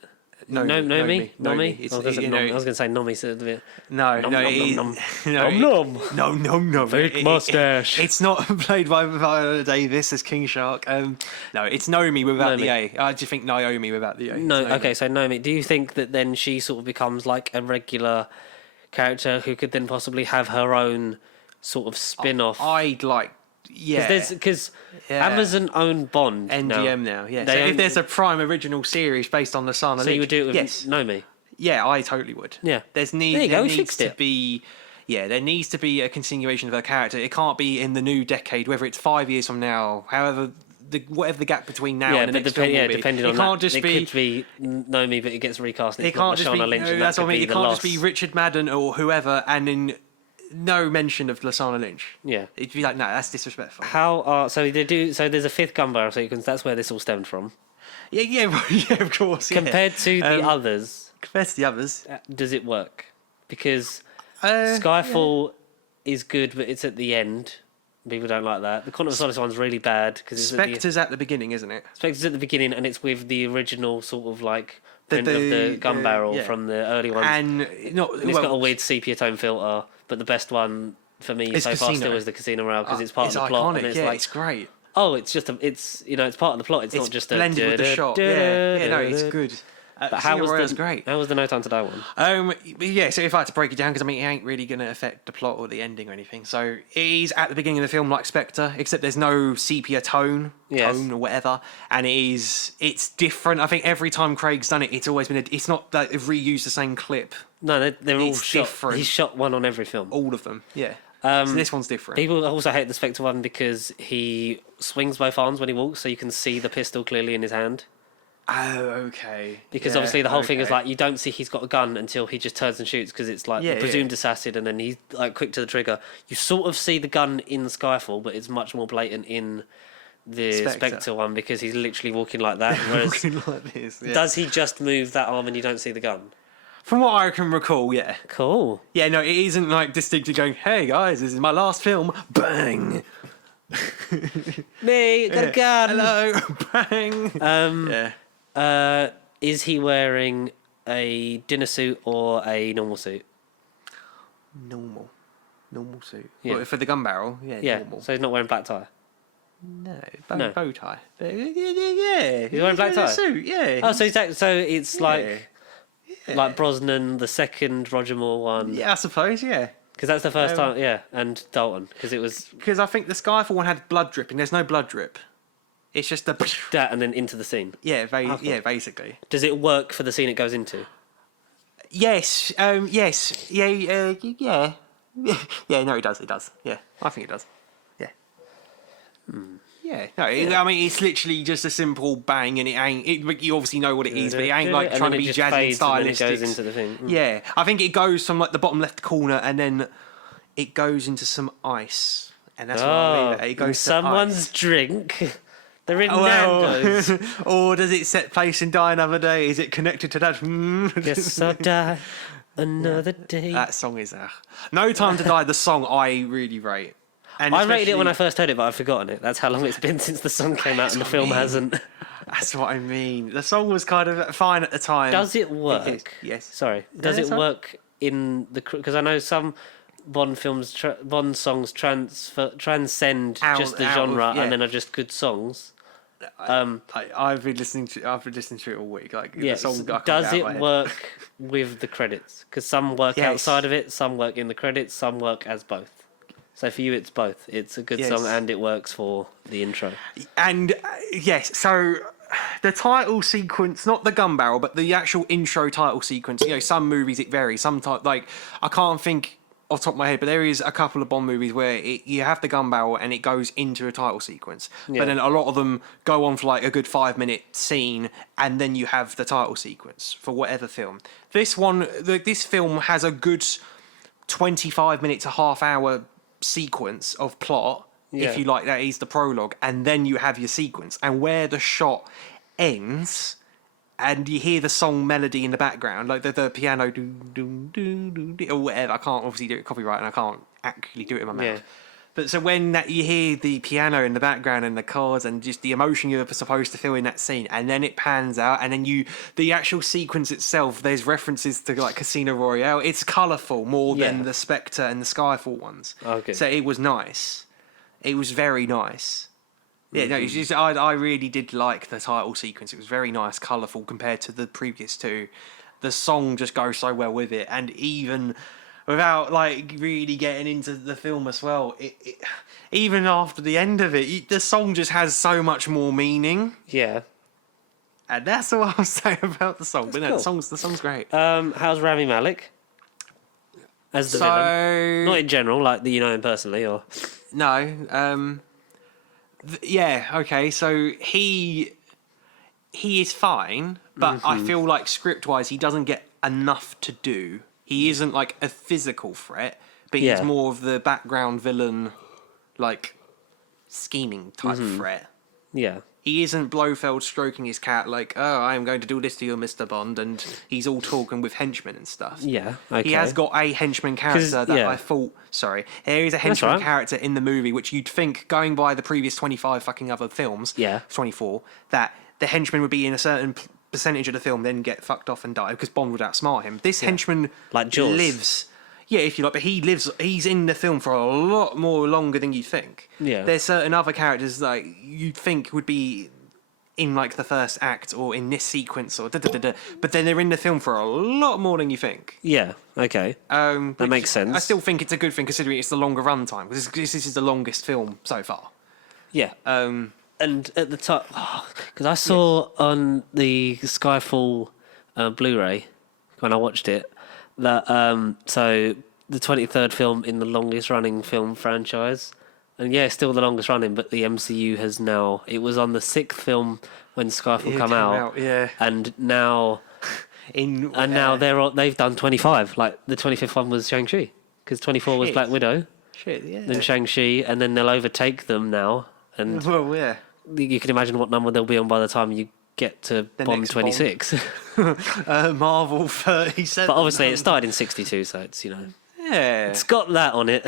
Nomi. I was going to say Nomi. So No. Fake mustache. It's not played by Viola Davis as King Shark. No, it's Nomi without the A. I just think Naomi without the A. No, okay, so Nomi. Do you think that then she sort of becomes like a regular character who could then possibly have her own sort of spin-off? I'd like... Yeah, because Amazon own Bond MGM now. Yeah, so if there's a Prime original series based on Lassana Lynch, so you would do it with Nomi. Yeah, I totally would. Yeah, there needs to be a continuation of her character. It can't be in the new decade, whether it's 5 years from now, however. Whatever the gap between now and the next film will be. Depending on that. It could be Nomi, but it gets recast. It can't just be Lynch. That's what I mean. It can't just be Richard Madden or whoever, and then no mention of Lassana Lynch. Yeah, it'd be like, no, that's disrespectful. So they do. So there's a fifth gun barrel sequence. That's where this all stemmed from. Yeah, of course. Compared to the others, does it work? Because Skyfall is good, but it's at the end. People don't like that. The Quantum of Solace one's really bad because Spectre's at the beginning, isn't it? Spectre's at the beginning, and it's with the original sort of like print of the gun barrel from the early ones. And it's got a weird sepia tone filter, but the best one for me so far still is the Casino Royale because it's part of the plot. And it's great. Oh, it's just it's part of the plot. It's not just a blended with the shot. No, it's good. But how was great? How was the No Time to Die one? So if I had to break it down, because I mean, it ain't really going to affect the plot or the ending or anything. So it is at the beginning of the film like Spectre, except there's no sepia tone or whatever, and it's different. I think every time Craig's done it, it's always been it's not that they've reused the same clip. No, they're all different. He's shot one on every film. All of them, yeah. So this one's different. People also hate the Spectre one because he swings both arms when he walks, so you can see the pistol clearly in his hand. Oh, okay. Because obviously the whole thing is like you don't see he's got a gun until he just turns and shoots because it's like presumed assassin and then he's like quick to the trigger. You sort of see the gun in Skyfall, but it's much more blatant in the Spectre one because he's literally walking like that. Whereas walking like this. Yeah. Does he just move that arm and you don't see the gun? From what I can recall, yeah. Cool. Yeah, no, it isn't like distinctly going, hey guys, this is my last film. Bang! Me, got a gun. Hello, bang. Is he wearing a dinner suit or a normal suit? Normal suit. Yeah. What, for the gun barrel? Yeah, normal. So he's not wearing black tie? No, bow tie. Yeah. He's wearing black tie? Suit, yeah. Oh, so it's like Brosnan, the second Roger Moore one. Yeah, I suppose, yeah. Because that's the first time, and Dalton, because it was... Because I think the Skyfall one had blood dripping. There's no blood drip. It's just the... That and then into the scene. Yeah, basically. Does it work for the scene it goes into? Yes, yes. Yeah. Yeah, no, it does. Yeah, I think it does. Yeah. Yeah, no, I mean, it's literally just a simple bang, and it ain't. You obviously know what it is, but it ain't like trying to be jazzy and stylistic. It goes into the thing. Yeah, I think it goes from like the bottom left corner, and then it goes into some ice, and that's what I mean. It goes to someone's ice. Drink. They're in Nando's. Or does it set place in Die Another Day? Is it connected to that? Guess I'll die another day. That song is No Time to Die. The song I really rate. And I rated it when I first heard it, but I've forgotten it. That's how long it's been since the song came out and the film hasn't. That's what I mean. The song was kind of fine at the time. Does it work? Yes. Sorry. Does it work in the... Because I know some Bond films, Bond songs transcend just the genre and then are just good songs. I've been listening to it all week. Like the song. Does it work with the credits? Because some work outside of it, some work in the credits, some work as both. So for you, it's both. It's a good song and it works for the intro. And yes, so the title sequence, not the gun barrel, but the actual intro title sequence. You know, some movies it varies. Sometimes, like I can't think off the top of my head, but there is a couple of Bond movies where you have the gun barrel and it goes into a title sequence. Yeah. But then a lot of them go on for like a good 5-minute scene and then you have the title sequence for whatever film. This film has a good 25 minutes to half-hour sequence of plot, if you like. That is the prologue, and then you have your sequence, and where the shot ends and you hear the song melody in the background, like the piano or whatever. I can't obviously do it copyright and I can't actually do it in my mouth, but so when you hear the piano in the background and the chords and just the emotion you're supposed to feel in that scene, and then it pans out, and then the actual sequence itself, there's references to like Casino Royale. It's colourful more than the Spectre and the Skyfall ones. Okay. So it was nice. It was very nice. Yeah, no, it's just I really did like the title sequence. It was very nice, colourful compared to the previous two. The song just goes so well with it, and even without like really getting into the film as well, even after the end of it, the song just has so much more meaning. Yeah, and that's all I'll say about the song. But no, cool. the song's great. How's Rami Malek as the villain? Not in general, like you know him personally, or no. Yeah, okay. So he is fine, but I feel like script-wise, he doesn't get enough to do. He isn't like a physical threat, but he's more of the background villain, like scheming type threat. Yeah. He isn't Blofeld stroking his cat like, oh, I am going to do this to you, Mr. Bond, and he's all talking with henchmen and stuff. Yeah, okay. He has got a henchman character that I thought... Sorry. There is a henchman character in the movie which you'd think, going by the previous 25 fucking other films, 24, that the henchman would be in a certain percentage of the film, then get fucked off and die, because Bond would outsmart him. This henchman like lives... Yeah, if you like, but he's in the film for a lot more longer than you think. Yeah. There's certain other characters like you'd think would be in like the first act or in this sequence or but then they're in the film for a lot more than you think. Yeah, okay. That makes sense. I still think it's a good thing considering it's the longer run time, because this is the longest film so far. Yeah. And at the time, because I saw on the Skyfall Blu-ray when I watched it, that so the 23rd film in the longest running film franchise, and it's still the longest running, but the MCU has now, it was on the 6th film when Skyfall It come came out. yeah. And now now they've done 25. Like the 25th one was Shang-Chi, because 24 was Black Widow. Shit, yeah. Then Shang-Chi, and then they'll overtake them now. And well, yeah. you can imagine what number they'll be on by the time you get to Bond 26. Marvel 37. But obviously it started in 62, so it's, Yeah. it's got that on it.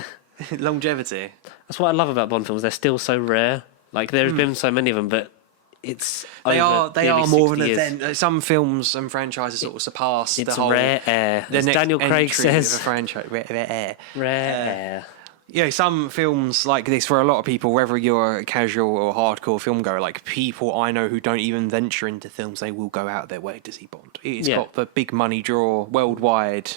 Longevity. That's what I love about Bond films. They're still so rare. Like, there's been so many of them, but it's They are nearly more of 60 an years. event. Some films and franchises sort of surpass It's the whole... rare air. The As next Daniel Craig entry of a says. franchise. Rare air. Rare air. Yeah, some films like this, for a lot of people, whether you're a casual or hardcore film goer, like people I know who don't even venture into films, they will go out their way to see Bond. It's got the big money draw worldwide.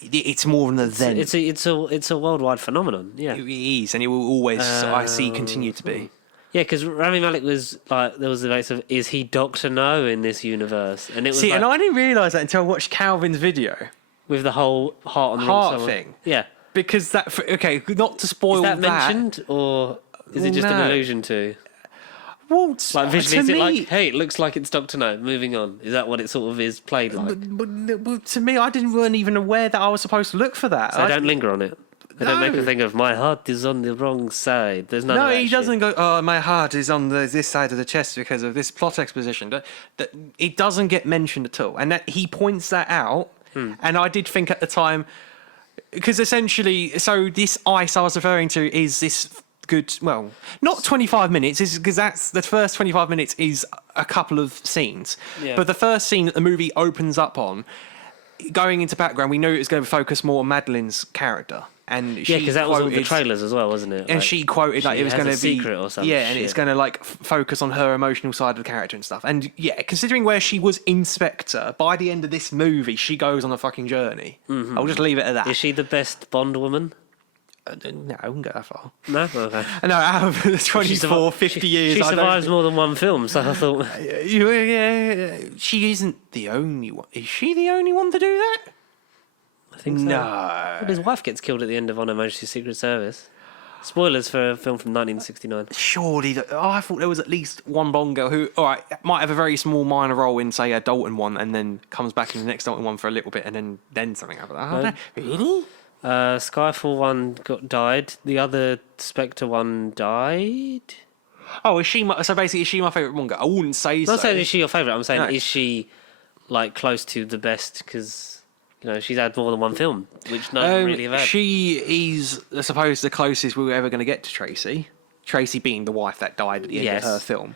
It's more of an event. It's a worldwide phenomenon. Yeah, It is, and it will always, I see, continue to be. yeah. Because Rami Malek was like, there was the case of, is he Doctor No in this universe? And it was See, and I didn't realise that until I watched Calvin's video. with the whole heart on the Heart wrong thing. Yeah, Because that, okay, not to spoil is that mentioned, or is it just an No. allusion to? Well, Like visually, to is it me, like, hey, it looks like it's Doctor No. Moving on. Is that what it sort of is played like? but to me, I weren't even aware that I was supposed to look for that. So don't linger on it. They don't make No. me think of my heart is on the wrong side. There's none of No, that he shit. doesn't go, oh, my heart is on this side of the chest because of this plot exposition. It doesn't get mentioned at all. And that he points that out. And I did think at the time, because essentially, so this ice I was referring to is this good, well, not 25 minutes, because that's the first 25 minutes is a couple of scenes. Yeah. But the first scene that the movie opens up on, going into background, we knew it was going to focus more on Madeline's character. And she Yeah, because that was all the quoted- trailers as well, wasn't it? and Like, she quoted like she it was has going a to be secret or some yeah, and shit. it's going to like focus on her emotional side of the character and stuff. And yeah, considering where she was Inspector, by the end of this movie, she goes on a fucking journey. I'll just leave it at that. Is she the best Bond woman? No, I wouldn't go that far. No? Okay. No, out of the 24, 50 years, She I don't survives more than one film, so I thought... Yeah, she isn't the only one. Is she the only one to do that? I think so. No. But his wife gets killed at the end of On Her Majesty's Secret Service. Spoilers for a film from 1969. Surely, I thought there was at least one Bond girl who, all right, might have a very small minor role in, say, a Dalton one, and then comes back in the next Dalton one for a little bit, and then something happens. I don't know. Really? Skyfall one died. The other Spectre one died. Oh, is she? So basically, is she my favourite Bond girl? I wouldn't say I'm so. not saying is she your favourite. I'm saying No. is she like close to the best because she's had more than one film, which none of them really have had. She is, I suppose, the closest we were ever going to get to Tracy. Tracy being the wife that died at the end Yes. of her film.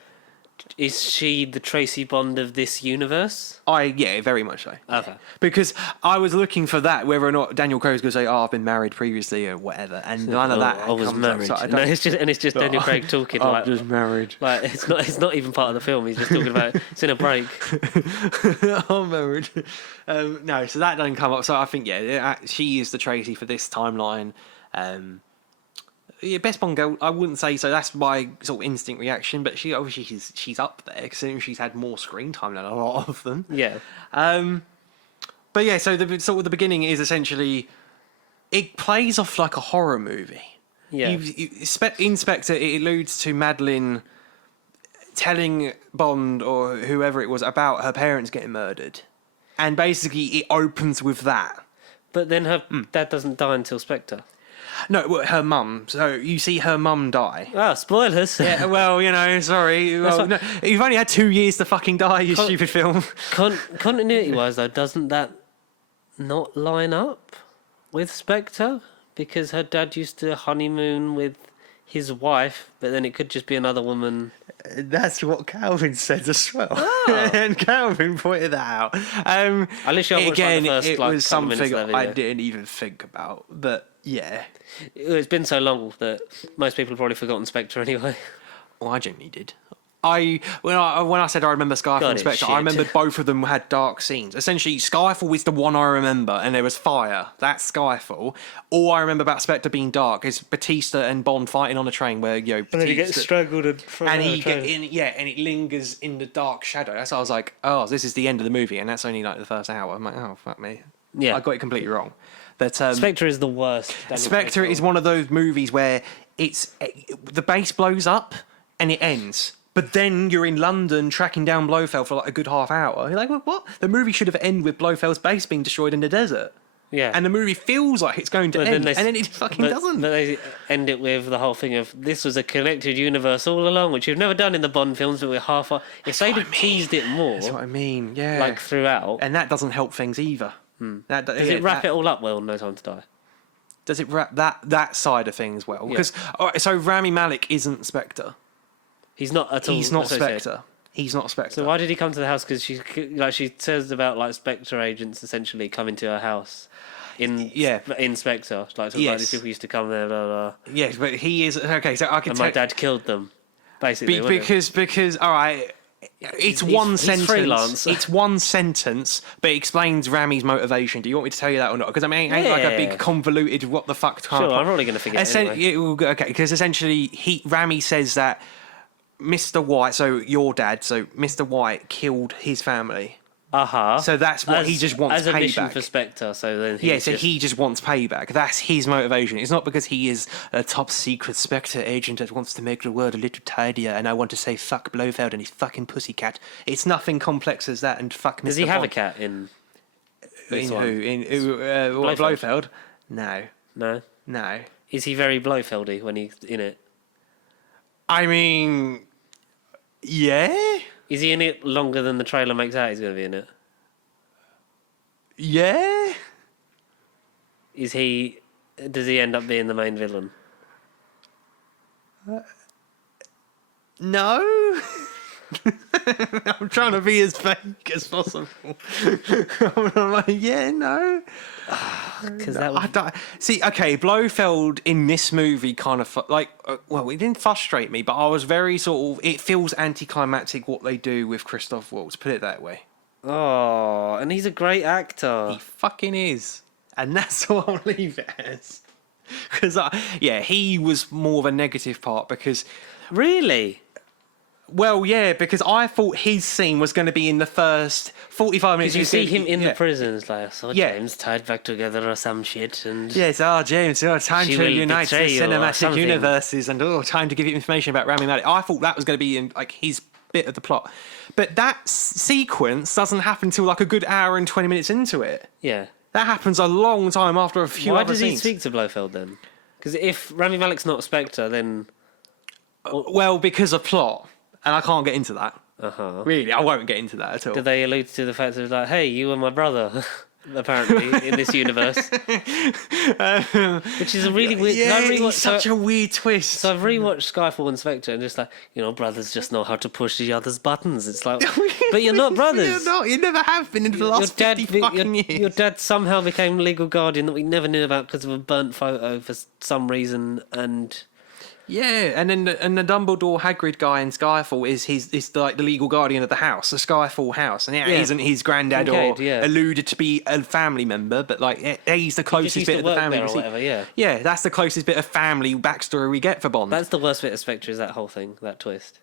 Is she the Tracy Bond of this universe? Yeah, very much so. Okay. Because I was looking for that, whether or not Daniel Craig's going to say, "Oh, I've been married previously" or whatever, and none of that. I was comes up, married. so I No, don't- it's just Daniel Craig talking I'm like just married. Like it's not even part of the film. He's just talking about it's in a break. I'm married. No, so that doesn't come up. So I think she is the Tracy for this timeline. Yeah, best Bond girl, I wouldn't say so. That's my sort of instinct reaction. But she obviously she's up there considering she's had more screen time than a lot of them. Yeah. But yeah, so the sort of the beginning is essentially it plays off like a horror movie. Yeah. Inspector, it alludes to Madeline telling Bond or whoever it was about her parents getting murdered, and basically it opens with that. But then her dad doesn't die until Spectre. No, well, her mum. So you see her mum die. Ah, spoilers. Yeah, well, sorry. Well, no, you've only had 2 years to fucking die, you stupid film. Continuity-wise, though, doesn't that not line up with Spectre? Because her dad used to honeymoon with his wife, but then it could just be another woman. That's what Calvin said as well. Oh. And Calvin pointed that out. At least I watched again, the first, it like, was couple minutes something of that I video. didn't even think about. But yeah. It's been so long that most people have probably forgotten Spectre anyway. Well, I genuinely did. When I said I remember Skyfall God, and it's Spectre, shit. I remembered both of them had dark scenes. Essentially, Skyfall is the one I remember, and there was fire. That's Skyfall. All I remember about Spectre being dark is Batista and Bond fighting on a train where Batista, strangled and and and it lingers in the dark shadow. That's why I was like, oh, this is the end of the movie, and that's only like the first hour. I'm like, oh fuck me, Yeah. I got it completely wrong. But Spectre is the worst. Spectre is one of those movies where the base blows up and it ends. But then you're in London tracking down Blofeld for like a good half hour. You're like, what? The movie should have ended with Blofeld's base being destroyed in the desert. Yeah. And the movie feels like it's going to end, and then it fucking doesn't. But they end it with the whole thing of this was a connected universe all along, which you've never done in the Bond films, but we're half... If they'd have teased it more... That's what I mean, yeah. Like, throughout... And that doesn't help things either. Does it wrap it all up well, No Time to Die? Does it wrap that side of things well? Because, all right, so Rami Malek isn't Spectre. He's not at all. He's not Spectre. He's not Spectre. So why did he come to the house? Because she says about like Spectre agents essentially coming to her house. In Spectre, like these people used to come there. Blah, blah. Yes, but he is okay. So I can. And my dad killed them, basically. Because all right. It's one sentence. Freelance. It's one sentence, but it explains Rami's motivation. Do you want me to tell you that or not? Because I mean, it ain't like a big convoluted what the fuck kind of. Sure, I'm probably going to forget. Okay, because essentially, Rami says that Mr. White, so your dad, so Mr. White killed his family. So that's what he just wants as a payback. mission for Spectre. So then he just wants payback. That's his motivation. It's not because he is a top secret Spectre agent that wants to make the world a little tidier, and I want to say fuck Blofeld and his fucking pussycat. It's nothing complex as that. And fuck. Does Mr. he have Bond. a cat in? In who? In Blofeld? No. Is he very Blofeldy when he's in it? I mean, yeah. Is he in it longer than the trailer makes out he's going to be in it? Yeah. Does he end up being the main villain? No. I'm trying to be as fake as possible. I'm like, yeah, no. Because See, okay, Blofeld in this movie kind of well, it didn't frustrate me, but I was very sort of. It feels anticlimactic what they do with Christoph Waltz. Put it that way. Oh, and he's a great actor. He fucking is, and that's what I'll leave it as. Because he was more of a negative part because. Really. Well, yeah, because I thought his scene was going to be in the first 45 minutes. Did you see him in the prison? It's like, I saw James tied back together or some shit. And yes, James, time to unite the cinematic universes and time to give you information about Rami Malek. I thought that was going to be in like his bit of the plot. But that sequence doesn't happen until like a good hour and 20 minutes into it. Yeah. That happens a long time after a few other scenes. Why does he speak to Blofeld then? Because if Rami Malek's not Spectre, then... Well, because of plot. And I can't get into that. Really, I won't get into that at all. Do they allude to the fact that, like, hey, you were my brother, apparently, in this universe? Which is a really weird... Yeah, such a weird twist. So I've rewatched Skyfall and Spectre and just like, brothers just know how to push each other's buttons. It's like, but you're not brothers. You're not. You never have been in the last 50 fucking years. Your dad somehow became legal guardian that we never knew about because of a burnt photo for some reason, and... Yeah, and then the Dumbledore Hagrid guy in Skyfall is like the legal guardian of the house, the Skyfall house, and it isn't his granddad alluded to be a family member, but like he's the closest bit of the family. Or whatever, yeah, that's the closest bit of family backstory we get for Bond. That's the worst bit of Spectre is that whole thing, that twist.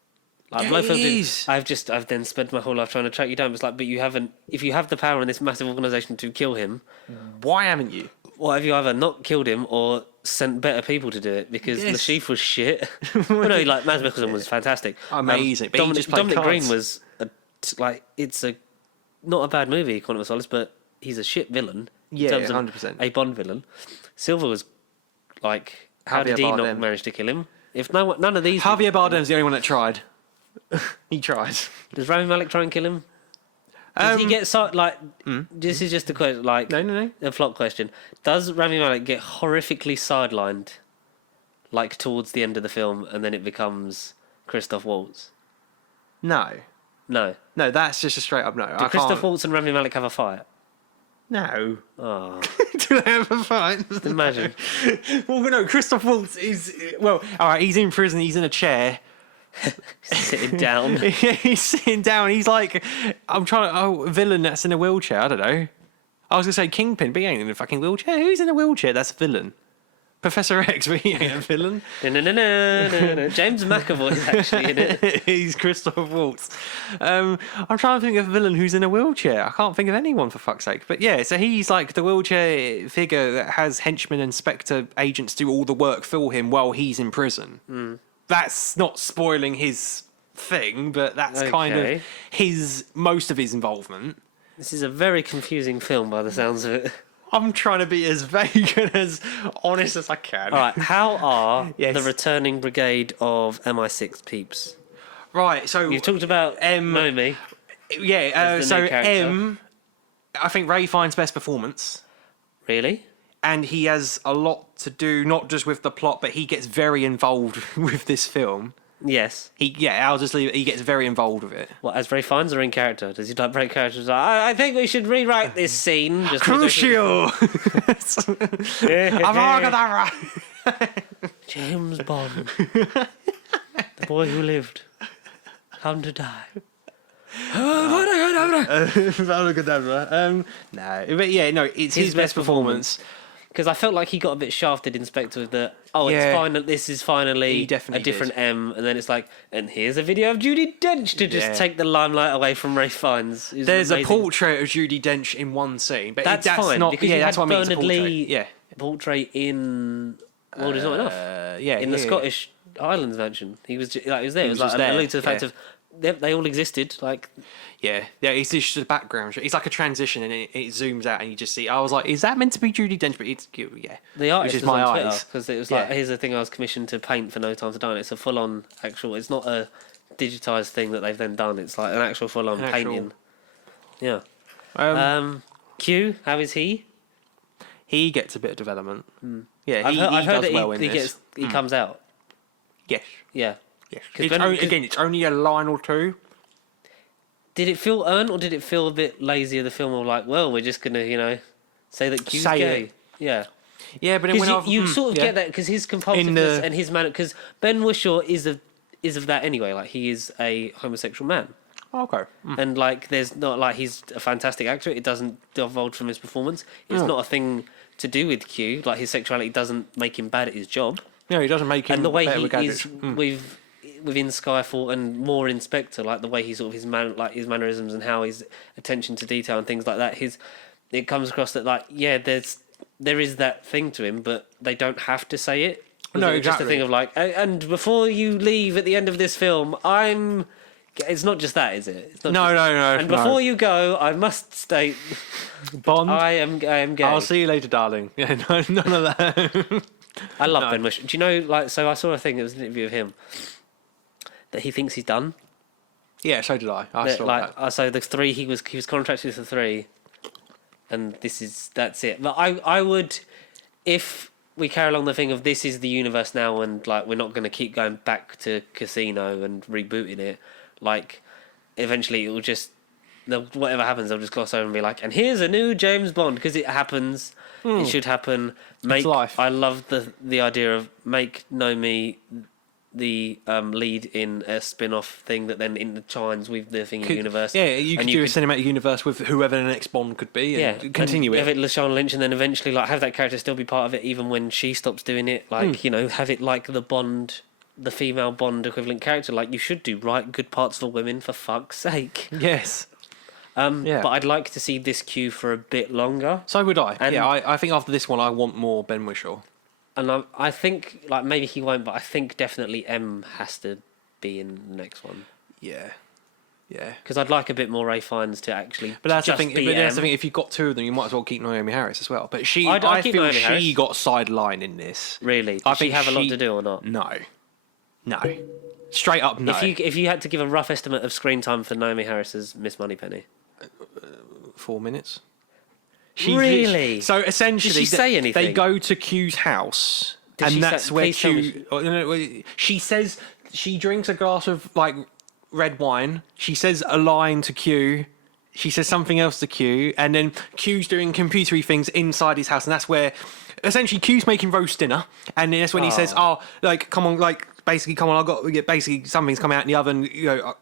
Like, I've then spent my whole life trying to track you down. It's like, but you haven't. If you have the power in this massive organisation to kill him, why haven't you? Well, have you either not killed him or sent better people to do it? Because Lashif was shit. Well, no, like Mads Mikkelsen was fantastic, amazing. But Dominic Green was it's not a bad movie, Quantum of Solace, but he's a shit villain. Yeah, 100%. A Bond villain. Silver was like, how did he not manage to kill him? If none of these, Javier Bardem's the only one that tried. He tried. Does Rami Malek try and kill him? Does he get This is just a question. Like, no. A plot question. Does Rami Malek get horrifically sidelined, like towards the end of the film, and then it becomes Christoph Waltz? No. That's just a straight up no. Do Christoph Waltz and Rami Malek have a fight? No. Oh. Do they have a fight? Imagine. Well, no. Christoph Waltz is all right. He's in prison. He's in a chair. Sitting down. He's sitting down. He's like, villain that's in a wheelchair. I don't know. I was going to say Kingpin, but he ain't in a fucking wheelchair. Who's in a wheelchair? That's a villain. Professor X, but he ain't a villain. No. James McAvoy is actually in it. He's Christoph Waltz. I'm trying to think of a villain who's in a wheelchair. I can't think of anyone, for fuck's sake. But yeah, so he's like the wheelchair figure that has henchmen and Spectre agents do all the work for him while he's in prison. That's not spoiling his thing, but that's kind of most of his involvement. This is a very confusing film by the sounds of it. I'm trying to be as vague and as honest as I can. All right, how are the returning brigade of MI6 peeps? Right, so you've talked about Nomi. Yeah, so M, I think Ray Fiennes' best performance. Really? And he has a lot to do, not just with the plot, but he gets very involved with this film. Yes. I'll just leave it. He gets very involved with it. What, as Ray Fiennes or in character? Does he break characters? I think we should rewrite this scene. Crucial! James Bond. The boy who lived. Come to die. It's his best performance. Because I felt like he got a bit shafted in Spectre with the this is finally a different M, and then it's like, and here's a video of Judi Dench to just take the limelight away from Ray Fiennes. There's amazing. A portrait of Judi Dench in one scene, but that's fine not. Because that's what I mean. It's a portrait. Lee portrait in World Is Not Enough. In the Scottish Islands mansion, he was there. It was like allude to the fact of they all existed. Like. Yeah, it's just a background. It's like a transition, and it zooms out, and you just see. I was like, "Is that meant to be Judi Dench?" But it's the artist was my on eyes because it was like, here's the thing I was commissioned to paint for No Time to Die. And it's a full-on actual. It's not a digitized thing that they've then done. It's like an actual full-on painting. Yeah. Q, how is he? He gets a bit of development. Yeah, I've heard does that well in this. He comes out. Yes. Yeah. Yes. It's only a line or two. Did it feel earned, or did it feel a bit lazy of the film? Or like, well, we're just gonna, say that Q's gay. Yeah. Yeah, but when you sort of get that because his compulsiveness and his manner. Because Ben Whishaw is of that anyway. Like he is a homosexual man. Okay. And like, there's not like he's a fantastic actor. It doesn't divulge from his performance. It's not a thing to do with Q. Like his sexuality doesn't make him bad at his job. No, he doesn't make him. And the way he is within Skyfall and more in Spectre, like the way he sort of his mannerisms and how his attention to detail and things like that. It comes across that like there is that thing to him, but they don't have to say it. No, exactly. Just a thing of like, and before you leave at the end of this film, it's not just that, is it? It's not no. And before you go, I must state, Bond, I am gay. I'll see you later, darling. Yeah, no, none of that. I love Ben Whishaw. Do you know, like, so I saw a thing, it was an interview of him, that he thinks he's done. Yeah, so did I. I saw that. So the 3, he was contracted for 3, and that's it. But I would, if we carry along the thing of this is the universe now, and like we're not going to keep going back to Casino and rebooting it, like eventually it will just, whatever happens, they'll just gloss over and be like, and here's a new James Bond, because it happens. It should happen. It's life. I love the idea of make Nomi the lead in a spin-off thing that then intertwines with the thing universe. Yeah, you could do a cinematic universe with whoever the next Bond could be and continue it. Have it Lassana Lynch and then eventually like have that character still be part of it even when she stops doing it. Like, have it like the female Bond equivalent character. Like you should do good parts for women for fuck's sake. Yes. But I'd like to see this queue for a bit longer. So would I. And I think after this one I want more Ben Whishaw. And I think, like, maybe he won't, but I think definitely M has to be in the next one. Yeah. Because I'd like a bit more Ray Fiennes to actually. But that's the thing. If you've got 2 of them, you might as well keep Naomi Harris as well. But I feel she got sidelined in this. Really? Did she have a lot to do or not? No. Straight up, no. If you had to give a rough estimate of screen time for Naomi Harris as Miss Moneypenny, 4 minutes. Really? So essentially, did she say anything? They go to Q's house, and that's where Q. She says she drinks a glass of like red wine. She says a line to Q. She says something else to Q, and then Q's doing computery things inside his house, and that's where essentially Q's making roast dinner, and then that's when he says, "Oh, like come on, like basically come on, I've got basically something's coming out in the oven.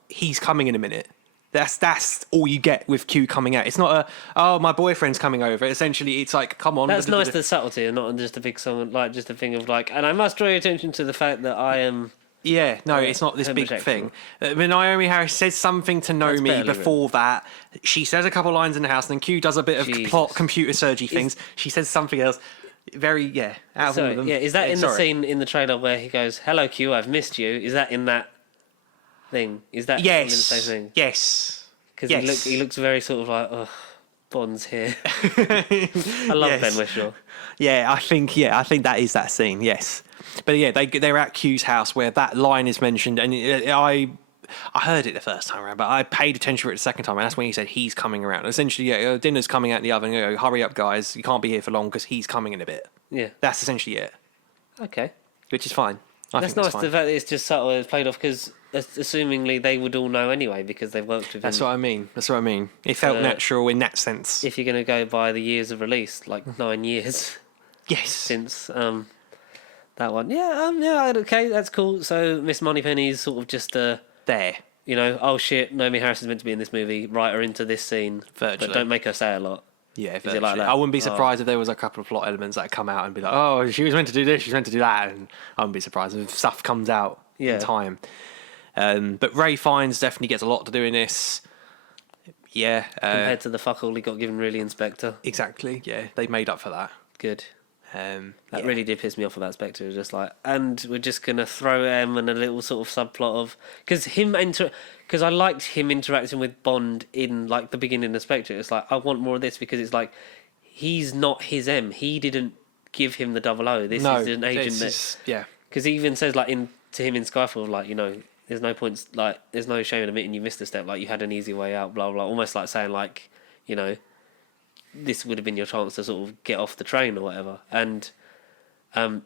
He's coming in a minute." That's all you get with Q coming out. It's not my boyfriend's coming over. Essentially, it's like, come on. That's nice, the subtlety, and not just a big song, like just a thing of like, and I must draw your attention to the fact that I am. Yeah, no, it's not this big thing. When Naomi Harris says something to Nomi before that, she says a couple lines in the house, and then Q does a bit of plot computer surgery things. She says something else. Very, out of all of them. Yeah, is that in the scene in the trailer where he goes, "Hello, Q, I've missed you"? Is that in that? thing? Is that Yes. the same thing? Yes. Because he looks very sort of like, oh, Bond's here. I love Ben Whishaw. Yeah, I think that is that scene. Yes, but yeah, they're at Q's house where that line is mentioned, and I heard it the first time around, but I paid attention to it the second time, and that's when he said he's coming around. Essentially, yeah, dinner's coming out the oven. Hurry up, guys! You can't be here for long because he's coming in a bit. Yeah, that's essentially it. Okay, which is fine. That's nice. The fact that it's just subtle, it's played off because assumingly they would all know anyway because they've worked with him. That's what I mean. It felt natural in that sense. If you're going to go by the years of release, like 9 years. Yes. Since that one. Yeah, okay, that's cool. So Miss Moneypenny's sort of just there. You know, oh shit, Naomi Harris is meant to be in this movie. Write her into this scene. Virtually. But don't make her say a lot. Yeah, is it like that? I wouldn't be surprised if there was a couple of plot elements that come out and be like, oh, she was meant to do this, she's meant to do that, and I wouldn't be surprised if stuff comes out in time. But Ray Fiennes definitely gets a lot to do in this. Yeah. Compared to the fuck all he got given, really, Inspector. Exactly, yeah. They made up for that. Good. That really did piss me off about Spectre. It was just like, and we're just gonna throw him in a little sort of subplot of because I liked him interacting with Bond in like the beginning of Spectre. It's like I want more of this because it's like he's not his M. He didn't give him the 00. This is an agent because he even says like to him in Skyfall, like, you know, there's no points, like there's no shame in admitting you missed a step, like you had an easy way out, blah blah. Almost like saying like, you know, this would have been your chance to sort of get off the train or whatever. And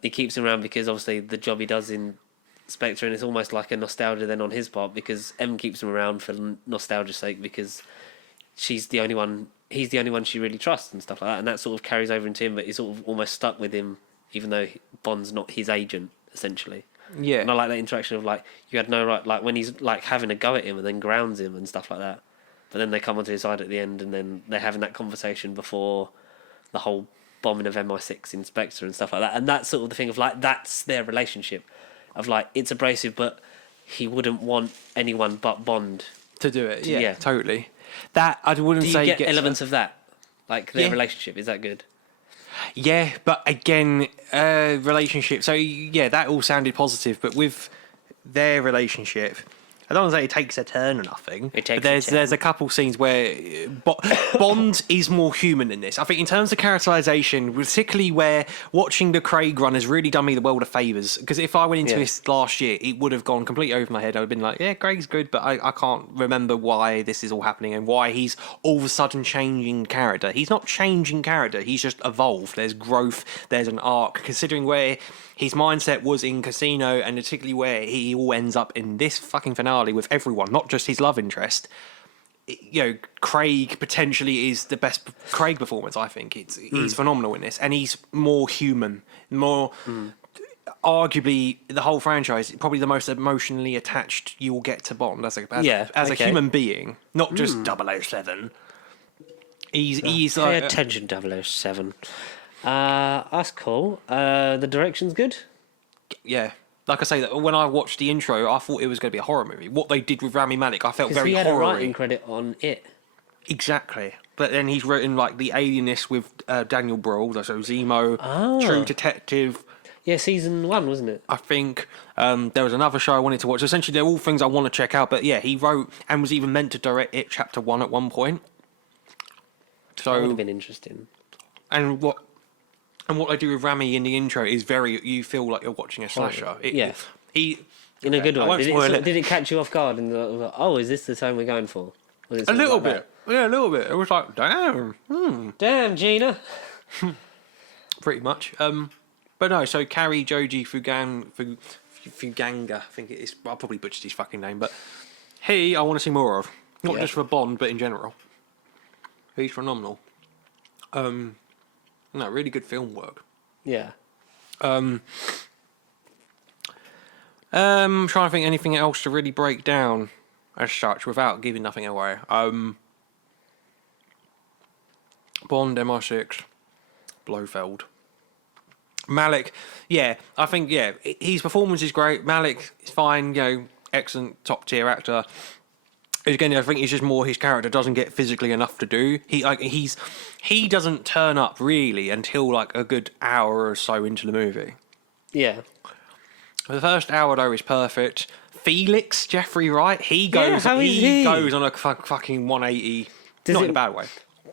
he keeps him around because obviously the job he does in Spectre, and it's almost like a nostalgia then on his part because M keeps him around for nostalgia's sake because he's the only one she really trusts and stuff like that, and that sort of carries over into him, but he's sort of almost stuck with him even though Bond's not his agent essentially. Yeah. And I like that interaction of like you had no right, like when he's like having a go at him and then grounds him and stuff like that. But then they come onto his side at the end, and then they're having that conversation before the whole bombing of MI6 in Spectre and stuff like that. And that's sort of the thing of like, that's their relationship. Of like, it's abrasive, but he wouldn't want anyone but Bond to do it. Yeah, totally. That, I wouldn't say... Do you get elements of that? Like, their relationship, is that good? Yeah, but again, relationship... So, yeah, that all sounded positive, but with their relationship... I don't want to say it takes a turn or nothing. There's a couple scenes where Bond is more human in this. I think in terms of characterization, particularly where watching the Craig run has really done me the world of favours. Because if I went into this last year, it would have gone completely over my head. I would have been like, yeah, Craig's good, but I can't remember why this is all happening and why he's all of a sudden changing character. He's not changing character. He's just evolved. There's growth. There's an arc. Considering where his mindset was in Casino, and particularly where he all ends up in this fucking finale with everyone, not just his love interest. You know, Craig potentially is the best Craig performance, I think. He's phenomenal in this, and he's more human, more... Arguably, the whole franchise, probably the most emotionally attached you'll get to Bond as a human being, not just 007. He's like... Pay attention, 007. That's cool. The direction's good. Yeah, like I say, that when I watched the intro, I thought it was going to be a horror movie. What they did with Rami Malek, I felt very horror-y. He had a writing credit on it. Exactly, but then he's written like The Alienist with Daniel Brühl, so Zemo, True Detective. Yeah, season 1, wasn't it? I think there was another show I wanted to watch. Essentially, they're all things I want to check out. But yeah, he wrote and was even meant to direct It Chapter 1 at one point. So that would have been interesting. And what they do with Rami in the intro is you feel like you're watching a slasher. In a good way. Did it catch you off guard? And is this the tone we're going for? A little bit. Yeah, a little bit. It was like, damn. Damn, Gina. Pretty much. But no, so Cary Joji Fuganga, I think it is. I'll probably butchered his fucking name, but I want to see more of. Not just for Bond, but in general. He's phenomenal. No, really good film work. Yeah. I'm trying to think anything else to really break down as such without giving nothing away. Bond, MI6, Blofeld. Malik, I think, his performance is great. Malik is fine, excellent top tier actor. Again, I think it's just more his character doesn't get physically enough to do. He doesn't turn up really until like a good hour or so into the movie. Yeah. The first hour though is perfect. Felix, Jeffrey Wright, he goes. He goes on a fucking 180. Not in a bad way.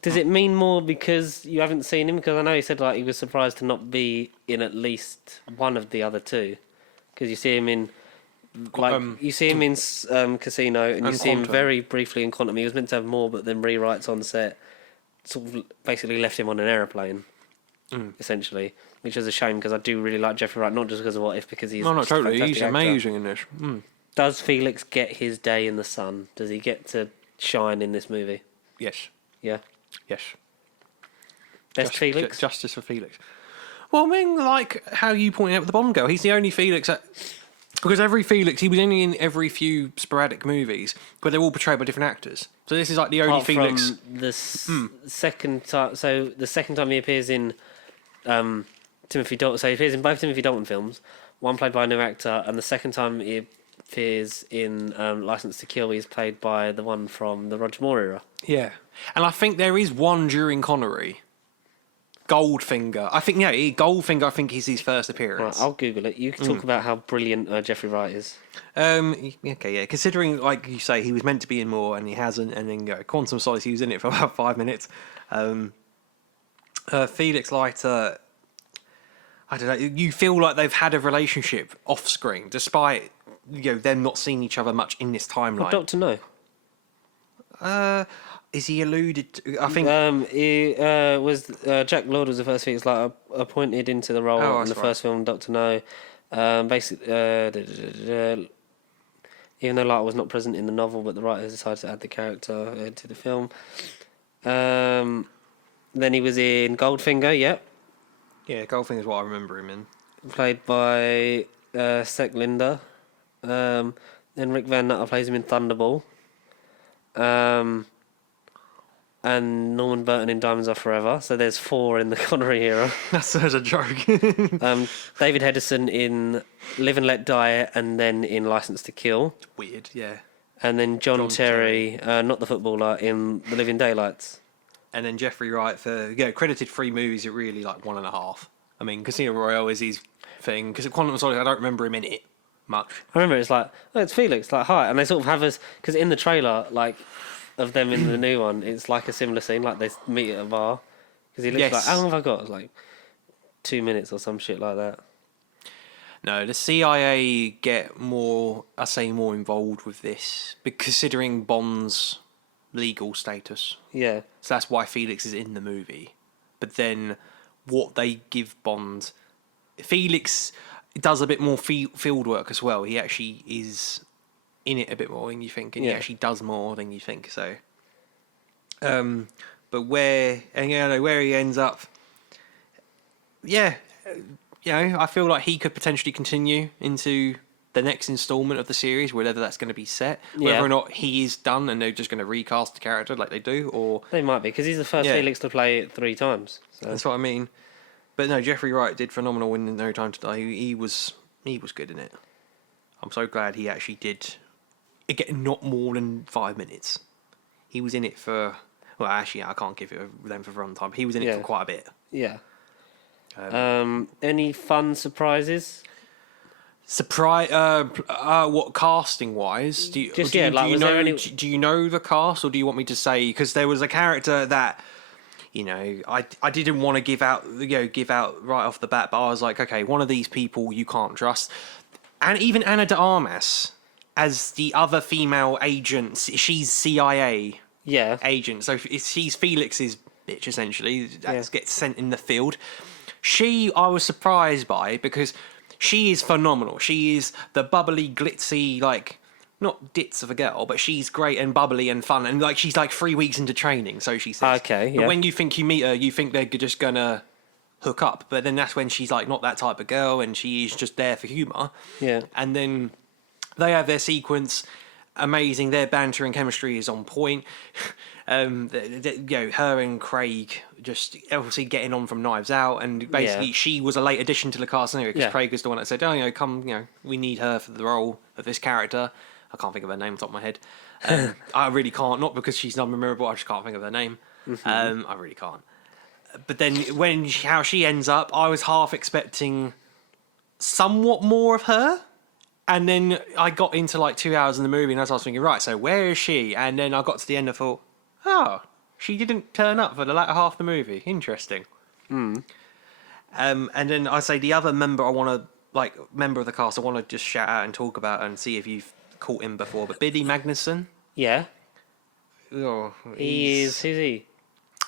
Does it mean more because you haven't seen him? Because I know he said like he was surprised to not be in at least one of the other two. Because you see him in, Casino, and you see him very briefly in Quantum. He was meant to have more, but then rewrites on set sort of basically left him on an aeroplane, essentially, which is a shame because I do really like Jeffrey Wright, not just because of What If, because he's totally. He's amazing in this. Does Felix get his day in the sun? Does he get to shine in this movie? Yes. Yeah. Yes. Best Felix? Justice for Felix. Well, I mean, like how you pointed out with the Bond girl, he's the only Felix because every Felix, he was only in every few sporadic movies, but they're all portrayed by different actors. So this is like the only Felix. From the second time, so the second time he appears in Timothy Dalton, so he appears in both Timothy Dalton films, one played by a new actor, and the second time he appears in License to Kill, he's played by the one from the Roger Moore era. Yeah, and I think there is one during Connery. Goldfinger. Goldfinger, I think, is his first appearance. Right, I'll Google it. You can talk about how brilliant Jeffrey Wright is. Okay, yeah. Considering, like you say, he was meant to be in more and he hasn't, and then Quantum of Solace, he was in it for about 5 minutes. Felix Leiter, I don't know, you feel like they've had a relationship off screen, despite them not seeing each other much in this timeline. Dr. No. Is he alluded to? I think he was Jack Lord was the first Felix Leiter appointed into the role in the first film, Dr. No. Basically, even though Leiter was not present in the novel, but the writers decided to add the character to the film. Then he was in Goldfinger. Yep. Yeah, Goldfinger is what I remember him in. Played by Sek Linder. Then Rick Van Nutter plays him in Thunderball. And Norman Burton in Diamonds Are Forever. So there's 4 in the Connery era. That's a joke. David Hedison in Live and Let Die, and then in License to Kill. Weird, yeah. And then John Terry, not the footballer, in The Living Daylights. And then Jeffrey Wright for credited 3 movies at really like 1.5. I mean, Casino Royale is his thing because at Quantum of Solace I don't remember him in it much. I remember it's like, oh, it's Felix, like hi, and they sort of have us because in the trailer, like of them in the new one, it's like a similar scene, like they meet at a bar because he looks like, how long have I got? It's like 2 minutes or some shit like that. No, the CIA get more involved with this, considering Bond's legal status. Yeah. So that's why Felix is in the movie. But then what they give Bond... Felix does a bit more field work as well. He actually is in it a bit more than you think, and he actually does more than you think, so... but where he ends up... Yeah... I feel like he could potentially continue into the next instalment of the series, whatever that's going to be set. Whether or not he is done and they're just going to recast the character like they do, or... They might be, because he's the first Felix to play it 3 times. So. That's what I mean. But no, Jeffrey Wright did phenomenal in No Time to Die. He was good in it. I'm so glad he actually did... Again, not more than 5 minutes. He was in it for... Well, actually, I can't give it a length of runtime. He was in it for quite a bit. Yeah. Any fun surprises? What casting wise? Do you know the cast, or do you want me to say? Because there was a character that I didn't want to give out right off the bat, but I was like, okay, one of these people you can't trust, and even Ana de Armas as the other female agent, she's CIA agent, so she's Felix's bitch essentially. That gets sent in the field. I was surprised by, because she is phenomenal. She is the bubbly, glitzy, like, not ditz of a girl, but she's great and bubbly and fun. And, like, she's, like, 3 weeks into training, so she says. Okay, yeah. But when you think you meet her, you think they're just going to hook up. But then that's when she's, like, not that type of girl, and she is just there for humour. Yeah. And then they have their sequence. Amazing. Their banter and chemistry is on point. Her and Craig just obviously getting on from Knives Out, and basically she was a late addition to the cast anyway, because Craig was the one that said, we need her for the role of this character. I can't think of her name on top of my head. I really can't, not because she's not memorable, I just can't think of her name. I really can't. But then how she ends up, I was half expecting somewhat more of her, And then I got into like 2 hours in the movie, and I was thinking, right, so where is she? And then I got to the end and thought, oh, she didn't turn up for the latter half of the movie. Interesting. And then I say the other member member of the cast I want to just shout out and talk about and see if you've caught him before. But Biddy Magnussen. Yeah. Oh, Who's he?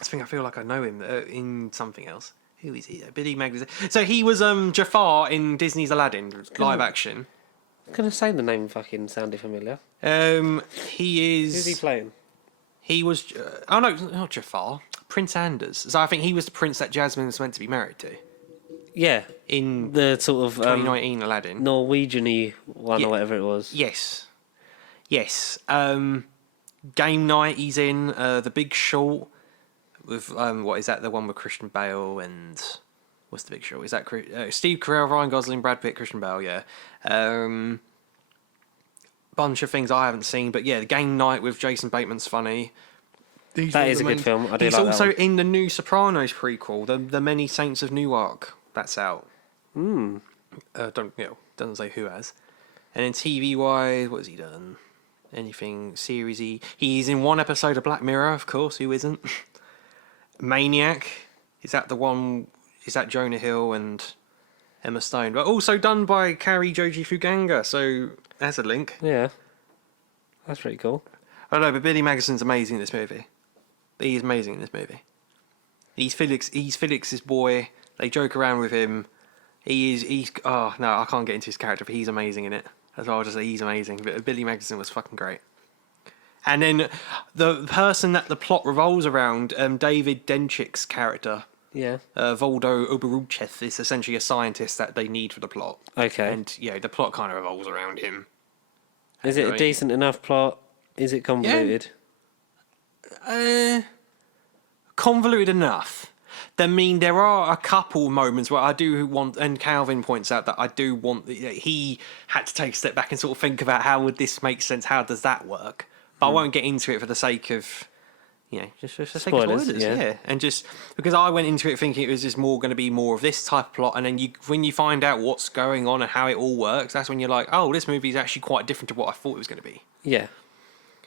I feel like I know him in something else. Who is he? Biddy Magnussen. So he was Jafar in Disney's Aladdin live action. I'm gonna say the name fucking sounded familiar. He is. Who's he playing? He was. Oh no, not Jafar. Prince Anders. So I think he was the prince that Jasmine was meant to be married to. Yeah. In the sort of 2019 Aladdin. Norwegian-y one or whatever it was. Yes. Game Night. He's in The Big Short. With what is that? The one with Christian Bale and what's The Big Short? Is that Steve Carell, Ryan Gosling, Brad Pitt, Christian Bale? Yeah. Bunch of things I haven't seen, but yeah, the Game Night with Jason Bateman's funny. That is a good film. I do like that. He's also in the new Sopranos prequel, the Many Saints of Newark. That's out. Doesn't say who has. And then TV wise, what has he done? Anything seriesy? He's in one episode of Black Mirror, of course. Who isn't? Maniac. Is that the one? Is that Jonah Hill and Emma Stone? But also done by Kari Joji Fuganga. So there's a link. Yeah, that's pretty cool. I don't know, but Biddy Magnussen's amazing in this movie. He's amazing in this movie. He's Felix's boy. They joke around with him. He's oh no, I can't get into his character, but he's amazing in it. That's why I'll just say he's amazing. But Biddy Magnussen was fucking great. And then the person that the plot revolves around, David Denchick's character, Voldo Oberuchev, is essentially a scientist that they need for the plot. Okay. And yeah, the plot kind of revolves around him. Is it a decent enough plot? Is it convoluted? Convoluted enough. There are a couple moments where I do want, and Calvin points out that I do want, he had to take a step back and sort of think about how would this make sense, how does that work? But I won't get into it for the sake of, just for the sake of spoilers, yeah. And just, because I went into it thinking it was just going to be more of this type of plot, and then when you find out what's going on and how it all works, that's when you're like, oh, this movie is actually quite different to what I thought it was going to be. Yeah.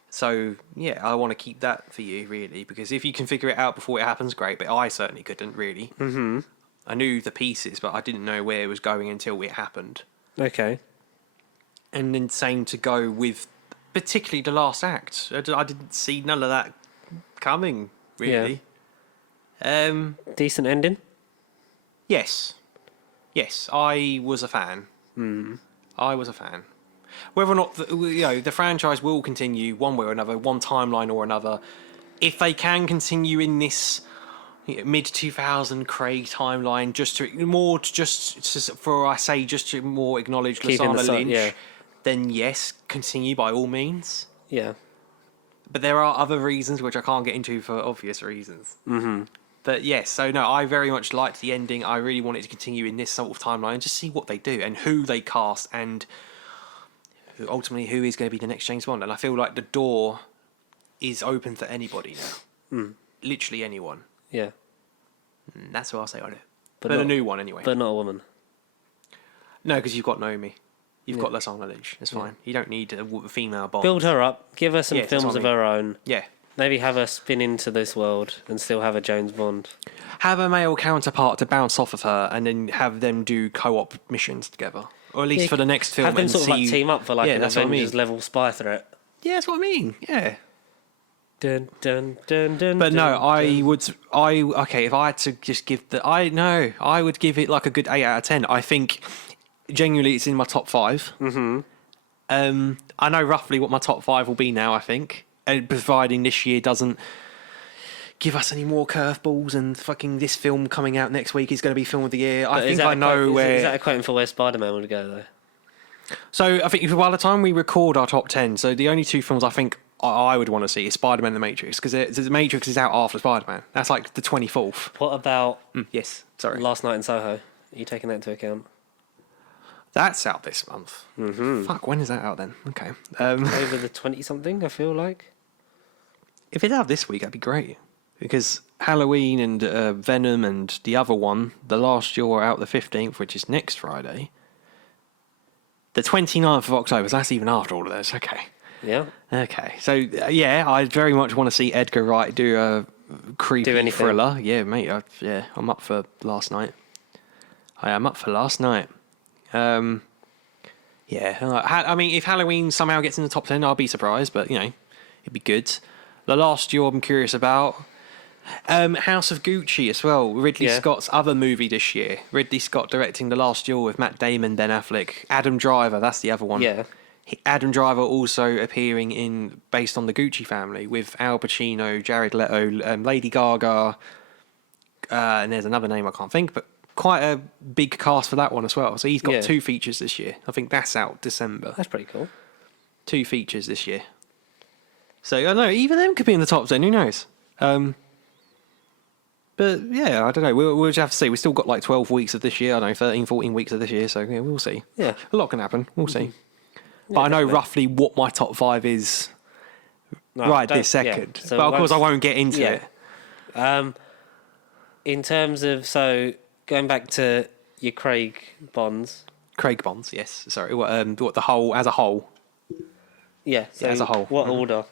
So, yeah, I want to keep that for you, really, because if you can figure it out before it happens, great, but I certainly couldn't, really. Mm-hmm. I knew the pieces, but I didn't know where it was going until it happened. Okay. And then same to go with, particularly the last act. I didn't see none of that coming, really. Yeah. Decent ending? Yes. Yes, I was a fan. I was a fan. Whether or not the franchise will continue one way or another, one timeline or another, if they can continue in this mid 2000 Craig timeline, just to more acknowledge Lassana Lynch, then yes, continue by all means. Yeah. But there are other reasons which I can't get into for obvious reasons. Mm-hmm. But yes, so no, I very much liked the ending. I really wanted to continue in this sort of timeline and just see what they do and who they cast and ultimately who is going to be the next James Bond. And I feel like the door is open for anybody now. Literally anyone. Yeah. And that's what I'll say on it. But a new one anyway. But not a woman. No, because you've got Naomi. You've got Lassana Lynch. It's fine. You don't need a female Bond. Build her up. Give her some films of her own. Yeah. Maybe have her spin into this world and still have a James Bond. Have a male counterpart to bounce off of her and then have them do co-op missions together. Or at least for the next film. Have them sort of like team up for like an Avengers level spy threat. Yeah, that's what I mean. Yeah. Dun, dun, dun, dun, but no, dun. If I had to just give I would give it like a good 8 out of 10. I think genuinely it's in my top 5. Mm-hmm. I know roughly what my top 5 will be now, I think. And providing this year doesn't give us any more curveballs and fucking this film coming out next week is going to be film of the year. I think I know where... Is that equating for where Spider-Man would go, though? So I think by the time we record our top 10, so the only 2 films I think I would want to see is Spider-Man and The Matrix, because The Matrix is out after Spider-Man. That's like the 24th. What about... Yes, sorry. Last Night in Soho? Are you taking that into account? That's out this month. Mm-hmm. Fuck, when is that out then? Okay. Over the 20-something, I feel like. If it's out this week, that'd be great. Because Halloween and Venom and the other one, The Last Year, are out the 15th, which is next Friday. The 29th of October, so that's even after all of this. Okay. Yeah. Okay. So, I very much want to see Edgar Wright do a creepy thriller. Yeah, mate. I'm up for Last Night. I am up for Last Night. I mean, if Halloween somehow gets in the top 10, I'll be surprised, but, it'd be good. The Last Duel I'm curious about. House of Gucci as well. Ridley Scott's other movie this year. Ridley Scott directing The Last Duel with Matt Damon, Ben Affleck, Adam Driver. That's the other one. Yeah. Adam Driver also appearing in based on the Gucci family with Al Pacino, Jared Leto, Lady Gaga, and there's another name I can't think, but quite a big cast for that one as well. So he's got 2 features this year. I think that's out December. That's pretty cool. 2 features this year. So I don't know, even them could be in the top 10. Who knows? But yeah, I don't know. We'll just have to see. We've still got like 12 weeks of this year. I don't know, 13, 14 weeks of this year. So yeah, we'll see. Yeah. A lot can happen. We'll see. But I know definitely. roughly what my top 5 is this second. So but of course I won't get into it. In terms of, going back to your Craig Bonds. Craig Bonds, yes. Sorry. What the whole, as a whole? Yeah, so as a whole. What order?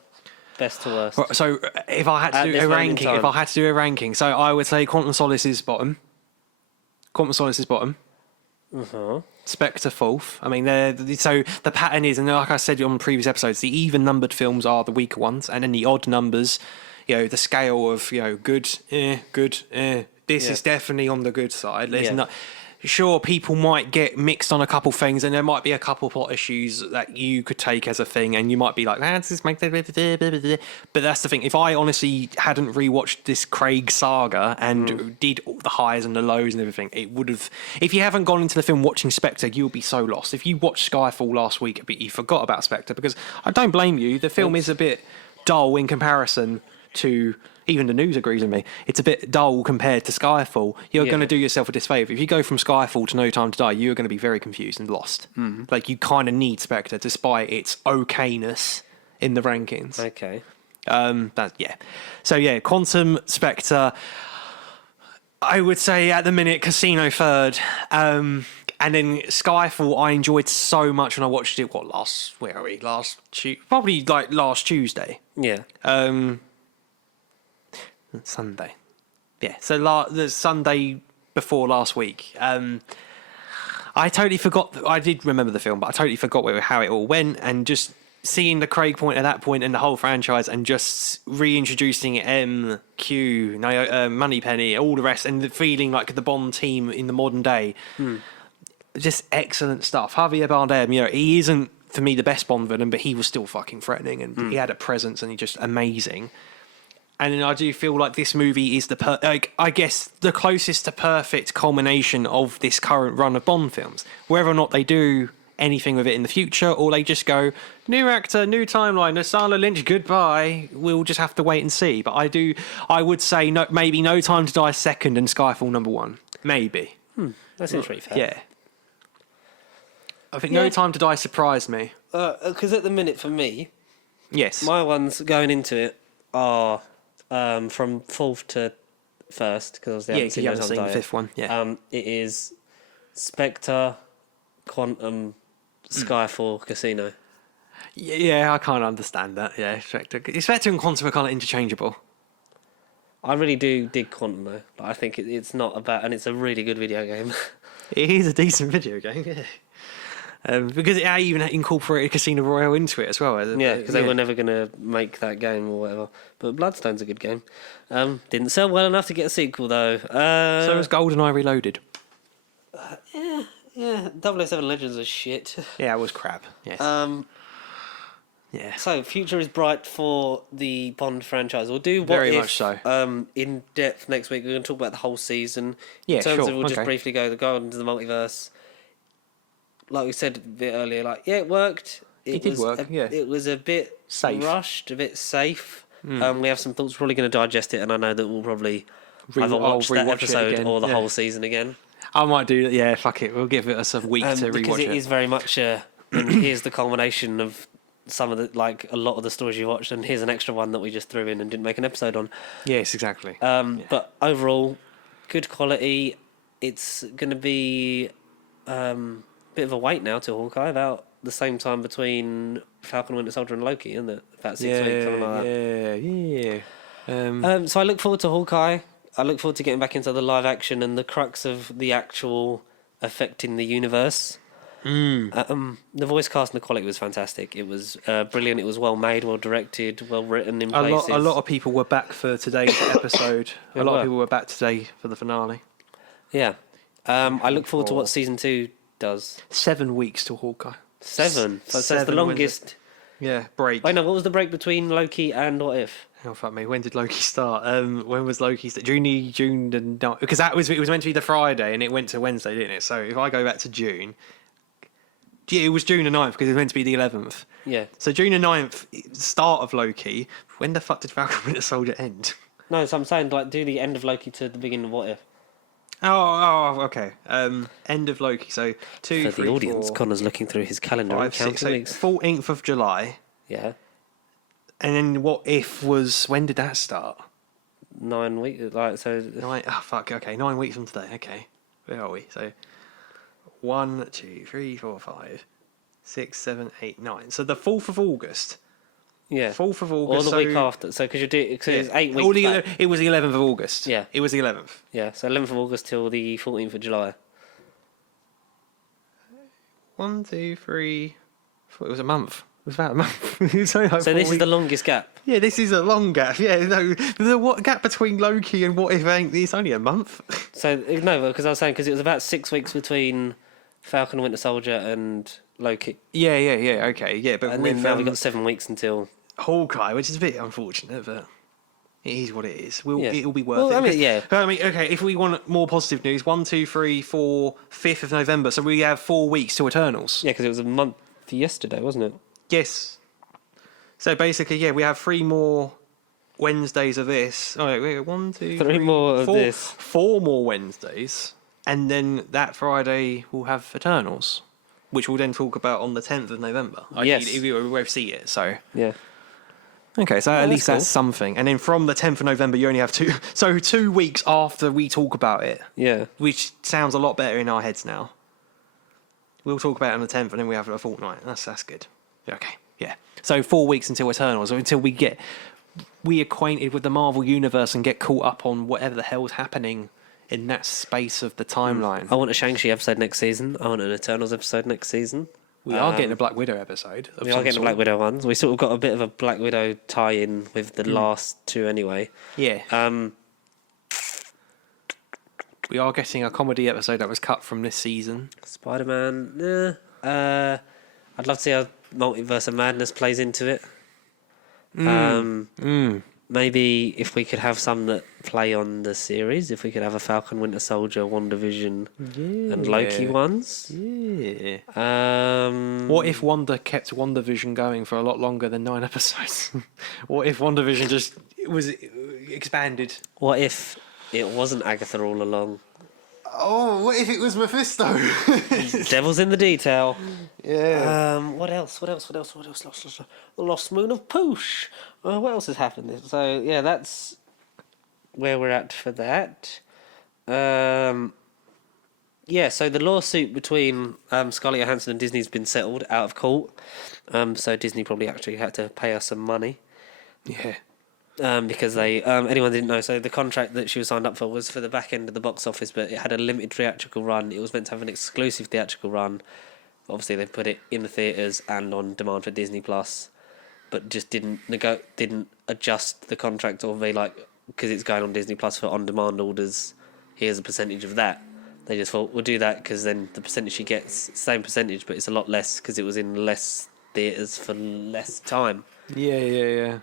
Best to worst. So if I had to do a ranking, so I would say Quantum of Solace is bottom. Uh-huh. Spectre fourth. I mean, so the pattern is, and like I said on previous episodes, the even-numbered films are the weaker ones, and then the odd numbers, the scale of good. This is definitely on the good side. There's not. Sure, people might get mixed on a couple things, and there might be a couple plot issues that you could take as a thing, and you might be like, "Does this make?" But that's the thing. If I honestly hadn't rewatched this Craig saga and did all the highs and the lows and everything, it would have. If you haven't gone into the film watching Spectre, you'll be so lost. If you watched Skyfall last week, but you forgot about Spectre, because I don't blame you. The film is a bit dull in comparison to. Even the news agrees with me. It's a bit dull compared to Skyfall. You're going to do yourself a disfavour. If you go from Skyfall to No Time to Die, you're going to be very confused and lost. Like, you kind of need Spectre despite its okayness in the rankings. Okay. So, Quantum, Spectre. I would say at the minute, Casino third. And then Skyfall, I enjoyed so much when I watched it. Probably like last Tuesday. Yeah. Sunday. Yeah, so the Sunday before last week. I totally forgot. I did remember the film, but I totally forgot how it all went. And just seeing the Craig point at that point and the whole franchise, and just reintroducing MQ, Moneypenny, all the rest, and the feeling like the Bond team in the modern day. Just excellent stuff. Javier Bardem, he isn't for me the best Bond villain, but he was still fucking threatening, and he had a presence, and he just amazing. And then I do feel like this movie is I guess the closest to perfect culmination of this current run of Bond films. Whether or not they do anything with it in the future, or they just go, new actor, new timeline, Lassana Lynch, goodbye. We'll just have to wait and see. But I would say maybe No Time to Die second and Skyfall number 1. Maybe. That seems pretty fair. Yeah. I think No Time to Die surprised me. Because at the minute, for me, yes, my ones going into it are from 4th to 1st, because I haven't seen the 5th one. Yeah. It is Spectre, Quantum, Skyfall, Casino. Yeah, I can't understand that. Yeah, Spectre and Quantum are kind of interchangeable. I really do dig Quantum though, but I think it's not about, and it's a really good video game. It is a decent video game, yeah. Because it even incorporated Casino Royale into it as well. Yeah, because they were never going to make that game or whatever. But Bloodstone's a good game. Didn't sell well enough to get a sequel, though. So was GoldenEye Reloaded. Yeah. 007 Legends was shit. Yeah, it was crap. Yes. Yeah. So, future is bright for the Bond franchise. We'll do much so. In depth next week. We're going to talk about the whole season. Yeah, in terms of, we'll okay. just briefly go into the multiverse. Like we said a bit earlier, it worked. It did work, yeah. It was a bit safe. Rushed, a bit safe. We have some thoughts. We're probably going to digest it, and I know that we'll probably either watch that episode or the whole season again. I might do that. Yeah, fuck it. We'll give us a week to rewatch it. Because it is very much and here's the culmination of some of the, a lot of the stories you watched, and here's an extra one that we just threw in and didn't make an episode on. Yes, exactly. But overall, good quality. It's going to be bit of a wait now to Hawkeye, about the same time between Falcon, Winter Soldier and Loki, isn't it? About 6 weeks, something like that. Yeah. So I look forward to Hawkeye. I look forward to getting back into the live action and the crux of the actual affecting the universe. The voice cast and the quality was fantastic. It was brilliant. It was well made, well directed, well written in places. A lot of people were back for today's episode. A lot of people were back today for the finale. Yeah. I look forward to what season 2 does. 7 weeks till Hawkeye. 7? So that's the longest. Yeah, break. Wait, no, what was the break between Loki and What If? Oh, fuck me. When did Loki start? When was Loki start? June and not, because it was meant to be the Friday and it went to Wednesday, didn't it? So if I go back to June, it was June the 9th because it was meant to be the 11th. Yeah. So June the 9th, start of Loki. When the fuck did Falcon Winter Soldier end? No, so I'm saying like do the end of Loki to the beginning of What If. Oh, okay. End of Loki. So 2, For 3, the audience, 4, Connor's looking through his calendar 5, and counting 6, so weeks. 14th of July. Yeah. And then What If was, when did that start? 9 weeks, like, so... 9, oh, fuck, okay, 9 weeks from today, okay. Where are we? So, 1, 2, 3, 4, 5, 6, 7, 8, 9. So the 4th of August. Yeah. 4th of August. Or the week after, so because you're doing, cause it's 8 weeks back. It was the 11th of August. Yeah. It was the 11th. Yeah, so 11th of August till the 14th of July. 1, 2, 3, 4, it was a month. It was about a month. It was only like So 4 this is weeks. the longest gap. Yeah, this is a long gap. Yeah, no, the what gap between Loki and What If ain't? It's only a month. So no, because I was saying because it was about 6 weeks between Falcon and Winter Soldier and Loki, Yeah, okay, yeah, but and with then now we've got 7 weeks until. Hawkeye, which is a bit unfortunate, but it is what it is. Yeah. It'll be worth Well, it. I mean, yeah. I mean, okay, if we want more positive news, 1, 2, 3, 4, 5th of November, so we have 4 weeks till Eternals. Yeah, because it was a month yesterday, wasn't it? Yes. So basically, yeah, we have 3 more Wednesdays of this. Oh, wait, 1, 2, 3 more of 4, this. 4 more Wednesdays, and then that Friday we'll have Eternals, which we'll then talk about on the 10th of November. Yes. If you both see it, so. Yeah. Okay, so at that's least that's cool. something. And then from the 10th of November, you only have 2. So 2 weeks after we talk about it, Yeah. which sounds a lot better in our heads now. We'll talk about it on the 10th, and then we have a fortnight. That's good. Okay, yeah. So 4 weeks until Eternals, or until we get reacquainted with the Marvel Universe and get caught up on whatever the hell's happening in that space of the timeline. I want a Shang-Chi episode next season. I want an Eternals episode next season. We are getting a Black Widow episode. We are getting a Black Widow ones. We sort of got a bit of a Black Widow tie-in with the last 2 anyway. Yeah. We are getting a comedy episode that was cut from this season. Spider-Man, I'd love to see how Multiverse of Madness plays into it. Maybe if we could have some that play on the series, if we could have a Falcon, Winter Soldier, WandaVision, and Loki ones. Yeah. Um, What if Wanda kept WandaVision going for a lot longer than 9 episodes? What if WandaVision just was expanded? What if it wasn't Agatha all along? Oh, what if it was Mephisto? Devil's in the detail. Yeah. What else? The Lost Moon of Poosh. What else has happened? So yeah, that's where we're at for that. Yeah, so the lawsuit between Scarlett Johansson and Disney's been settled out of court. So Disney probably actually had to pay us some money. Yeah. Because they anyone didn't know, so the contract that she was signed up for was for the back end of the box office, but it had a limited theatrical run. It was meant to have an exclusive theatrical run. Obviously, they put it in the theaters and on demand for Disney Plus, but just didn't adjust the contract or be like, because it's going on Disney Plus for on demand orders. Here's a percentage of that. They just thought we'll do that because then the percentage she gets same percentage, but it's a lot less because it was in less theaters for less time. Yeah.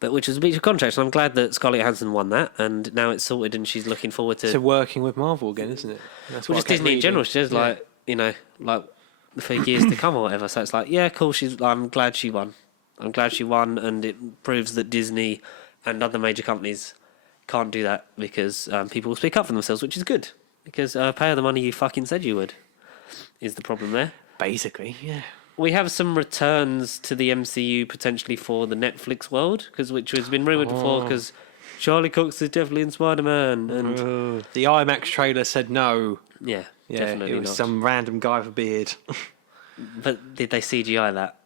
But which was a breach of contract, and I'm glad that Scarlett Johansson won that, and now it's sorted, and she's looking forward to working with Marvel again, isn't it? That's well, what just I kept Disney in reading. general. She's like for years to come or whatever. So it's like, yeah, cool. I'm glad she won. And it proves that Disney and other major companies can't do that because people will speak up for themselves, which is good. Because pay her the money you fucking said you would is the problem there. Basically, yeah. We have some returns to the MCU potentially for the Netflix world, which has been rumoured before, because Charlie Cox is definitely in Spider-Man. And the IMAX trailer said no. yeah, Yeah, definitely it was not. some random guy with a beard. But did they CGI that?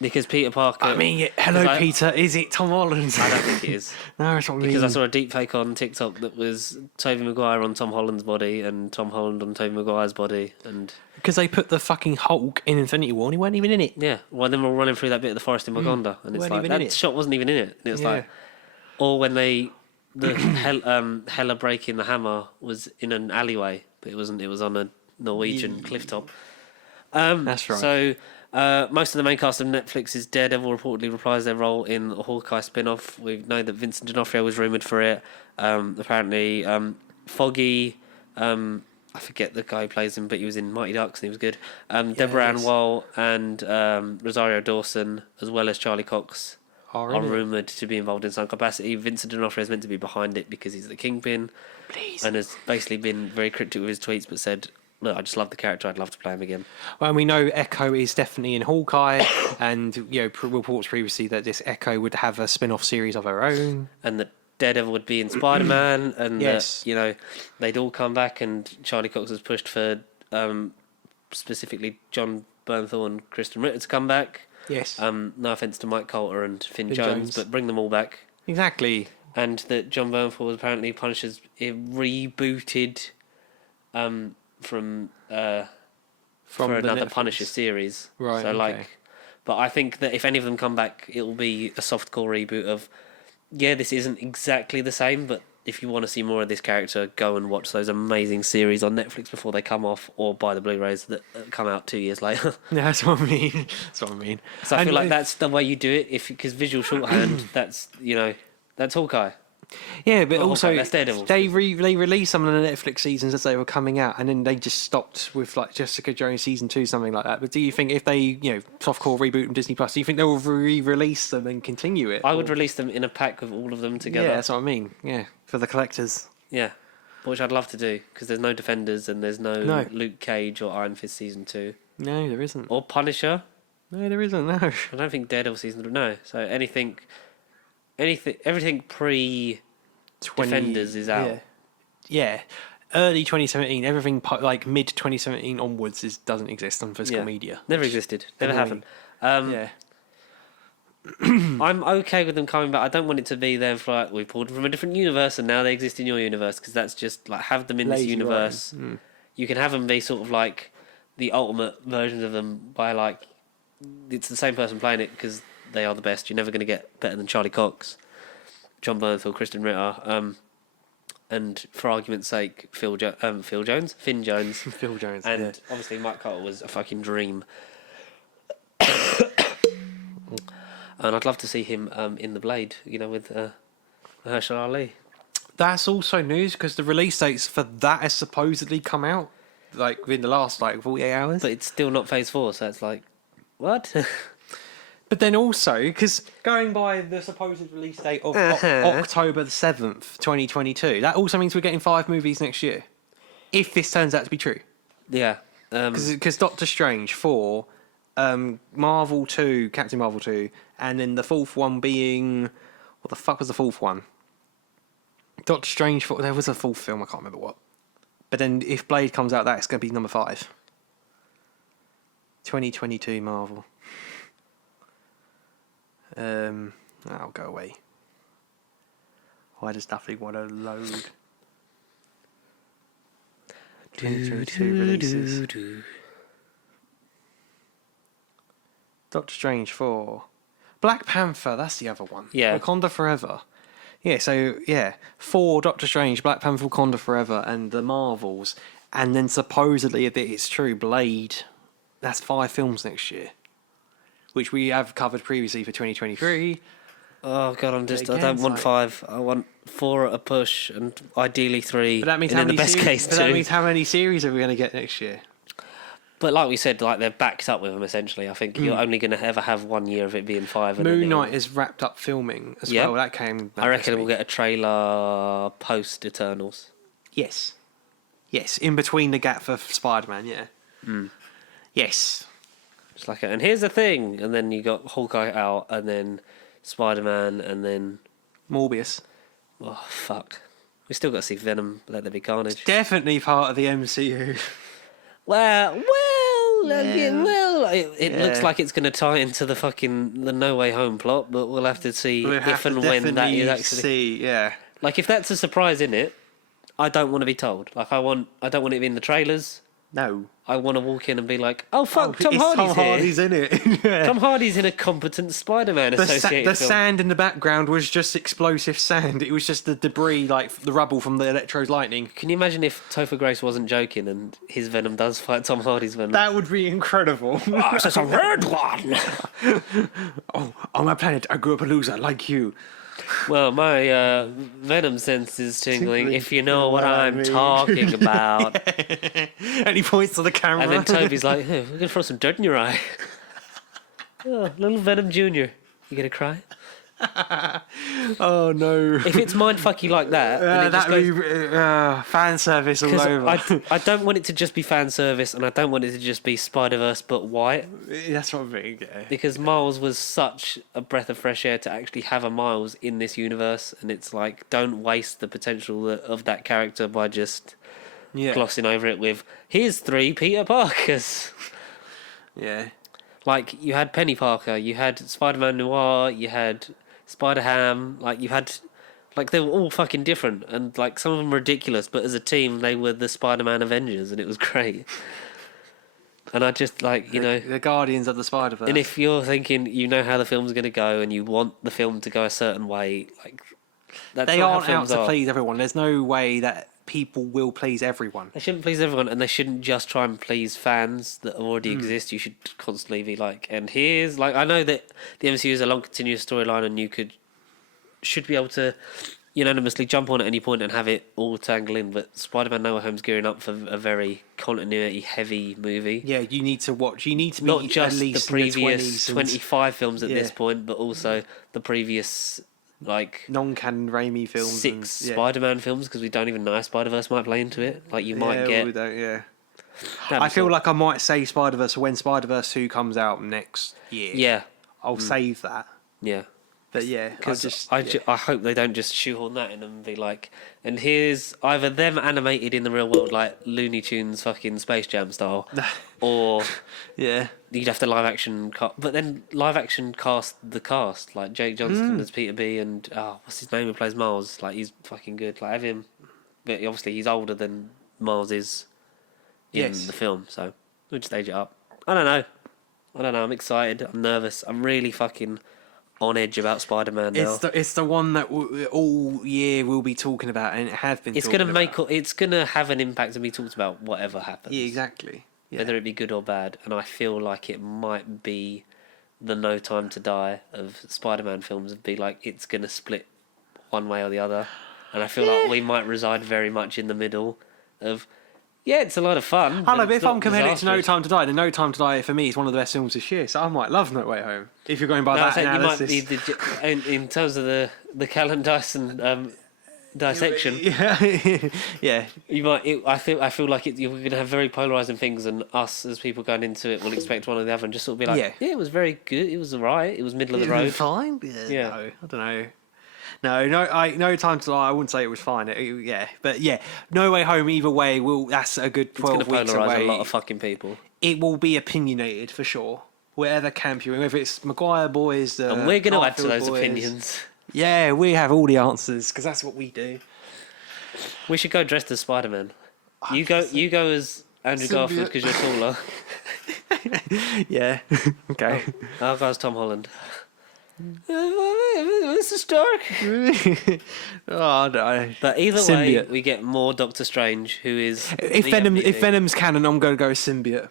Because Peter Parker... I mean, hello, Peter. Is it Tom Holland? I don't think it is. No, that's what I mean. Because I saw a deep fake on TikTok that was Tobey Maguire on Tom Holland's body and Tom Holland on Tobey Maguire's body. And because they put the fucking Hulk in Infinity War and he weren't even in it. yeah, well, then we're running through that bit of the forest in Wakanda. And it's like, that shot wasn't even in it. And it was like... Or when the Hela breaking the hammer was in an alleyway, but it wasn't. It was on a Norwegian cliff top. That's right. So most of the main cast of Netflix's Daredevil reportedly reprised their role in the Hawkeye spin-off. We know that Vincent D'Onofrio was rumoured for it. Apparently, Foggy, I forget the guy who plays him, but he was in Mighty Ducks and he was good. Deborah Ann Woll and Rosario Dawson, as well as Charlie Cox, are rumoured to be involved in some capacity. Vincent D'Onofrio is meant to be behind it because he's the Kingpin. And has basically been very cryptic with his tweets, but said, look, I just love the character. I'd love to play him again. Well, we know Echo is definitely in Hawkeye, and reports previously that this Echo would have a spin-off series of her own, and that Daredevil would be in Spider-Man, and yes, that they'd all come back. And Charlie Cox has pushed for specifically John Bernthal and Kristen Ritter to come back. Yes. No offense to Mike Coulter and Finn Jones, but bring them all back. Exactly. And that John Bernthal was apparently Punisher's rebooted from for another Punisher series. Right. So but I think that if any of them come back, it will be a softcore reboot of, this isn't exactly the same, but if you want to see more of this character, go and watch those amazing series on Netflix before they come off, or buy the Blu-rays that come out 2 years later. Yeah, that's what I mean. So I feel like that's the way you do it, because visual shorthand, that's Hawkeye. Yeah, but also that's Daredevil. They released some of the Netflix seasons as they were coming out, and then they just stopped with like Jessica Jones season 2, something like that. But do you think if they softcore reboot from Disney Plus, do you think they'll re-release them and continue it? I would release them in a pack with all of them together. Yeah, that's what I mean. Yeah, for the collectors. Yeah, which I'd love to do, because there's no Defenders and there's no Luke Cage or Iron Fist season 2. No, there isn't. Or Punisher. No, there isn't. No, I don't think Daredevil season 3. No, so everything pre Defenders is out. Yeah. Early 2017, everything like mid 2017 onwards doesn't exist on physical media. Never existed. Never happened. I'm okay with them coming back. I don't want it to be them for like, we pulled them from a different universe and now they exist in your universe, because that's just like, have them in this universe. You can have them be sort of like the ultimate versions of them by like, it's the same person playing it because they are the best. You're never going to get better than Charlie Cox, John Bernthal, Kristen Ritter, and for argument's sake, Finn Jones, Phil Jones, and obviously Mike Coulter was a fucking dream. And I'd love to see him in The Blade, with Mahershala Ali. That's also news, because the release dates for that has supposedly come out like within the last 48 hours. But it's still not Phase 4, so it's like, what? But then also, because going by the supposed release date of October the 7th, 2022, that also means we're getting 5 movies next year, if this turns out to be true. Yeah. Because Doctor Strange 4, Marvel 2, Captain Marvel 2, and then the fourth one being... What the fuck was the fourth one? Doctor Strange 4... There was a fourth film, I can't remember what. But then if Blade comes out, that's going to be number 5. 2022 Marvel. I'll go away. Why does nothing want to load? 2022 releases. Doctor Strange 4. Black Panther, that's the other one. Yeah. Wakanda Forever. Yeah, so, 4 Doctor Strange, Black Panther, Wakanda Forever, and the Marvels. And then supposedly, if it's true, Blade. That's 5 films next year, which we have covered previously for 2023. Oh God, I don't want 5. I want 4 at a push, and ideally 3. But that means in the best case 2. That means how many series are we going to get next year? But like we said, they're backed up with them essentially. I think you're only going to ever have 1 year of it being 5. And Moon Knight is wrapped up filming as well. That came. I reckon we'll get a trailer post Eternals. Yes, in between the gap for Spider-Man. Yeah. Yes. It's like, and here's the thing, and then you got Hawkeye out, and then Spider-Man, and then Morbius. Oh, fuck. We still got to see Venom, Let There Be Carnage. Definitely part of the MCU. Well, Yeah. it looks like it's going to tie into the No Way Home plot, but we'll have to see if and when that is actually... Yeah. Like, if that's a surprise in it, I don't want to be told. Like, I don't want it to be in the trailers. No. I want to walk in and be like, oh, fuck, Tom Hardy's Tom here. Hardy's in it. Yeah. Tom Hardy's in a competent Spider-Man associated The film. sand in the background was just explosive sand. It was just the debris, like the rubble from the Electro's lightning. Can you imagine if Topher Grace wasn't joking and his Venom does fight Tom Hardy's Venom? That would be incredible. Oh, it's a red one! On my planet, I grew up a loser like you. Well, my Venom sense is tingling, if you know what I'm talking about. And he points to the camera. And then Toby's like, hey, we're going to throw some dirt in your eye. Oh, little Venom Jr. You going to cry? Oh, no. If it's mindfucky like that, then it just that goes... would be fan service all over. I don't want it to just be fan service, and I don't want it to just be Spider-Verse but white. That's what I think, yeah. Because Miles was such a breath of fresh air to actually have a Miles in this universe, and it's like, don't waste the potential of that character by just glossing over it with, here's 3 Peter Parkers. Yeah. Like, you had Penny Parker, you had Spider-Man Noir, you had Spider-Ham, like, you had... Like, they were all fucking different, and, like, some of them were ridiculous, but as a team, they were the Spider-Man Avengers, and it was great. And I just, like, you know... The Guardians of the Spider-Verse. And if you're thinking you know how the film's going to go, and you want the film to go a certain way, like... That's they not aren't how out films to are. please everyone. There's no way that people will please everyone. They shouldn't please everyone, and they shouldn't just try and please fans that already exist. You should constantly be like, and here's... Like, I know that the MCU is a long, continuous storyline, and you should be able to unanimously jump on at any point and have it all tangle in, but Spider-Man No Way Home's gearing up for a very continuity-heavy movie. Yeah, you need to watch. You need to be Not just at least the previous in the 20s 25 films at this point, but also the previous... like non-canon Raimi films, 6 Spider-Man films, because we don't even know if Spider-Verse might play into it. Like, you might get... We don't, That'd be I feel cool. like I might say Spider-Verse when Spider-Verse 2 comes out next year. Yeah. I'll save that. Yeah. But yeah, I hope they don't just shoehorn that in and be like, and here's either them animated in the real world like Looney Tunes fucking Space Jam style, or yeah, you'd have to live action but then live action cast the cast, like Jake Johnston as Peter B, and what's his name who plays Miles, like he's fucking good, like have him, but obviously he's older than Miles is in the film, so we'll just stage it up. I don't know, I'm excited, I'm nervous, I'm really fucking on edge about Spider-Man now. It's the one that all year we'll be talking about, and it has been. It's gonna have an impact and be talked about whatever happens. Yeah, exactly. Yeah. Whether it be good or bad, and I feel like it might be the No Time to Die of Spider-Man films. Would be like it's gonna split one way or the other, and I feel like we might reside very much in the middle of. Yeah, it's a lot of fun. I know, but if I'm comparing it to No disastrous. Time to Die, then No Time to Die for me is one of the best films this year, so I might love No Way Home. If you're going by that analysis. You might be in terms of the Callum Dyson dissection. Yeah. You might. I feel like you're going to have very polarizing things, and us as people going into it will expect one or the other, and just sort of be like, yeah, it was very good. It was alright. It was middle of the road. Fine. Yeah. No, I don't know. No Time to Die. I wouldn't say it was fine. But yeah, No Way Home. Either way, that's a good 12 weeks away. Polarize a lot of fucking people. It will be opinionated for sure. Whatever camp you're in, whether it's Maguire boys, and we're going to add to Garfield those boys. opinions. Yeah, we have all the answers because that's what we do. We should go dressed as Spider-Man. You go as Andrew Garfield because you're taller. Yeah. Okay. I'll go as Tom Holland. Mr. Stark. Oh no! But either Symbiote. way, we get more Doctor Strange, who is If Venom's canon, I'm going to go with Symbiote.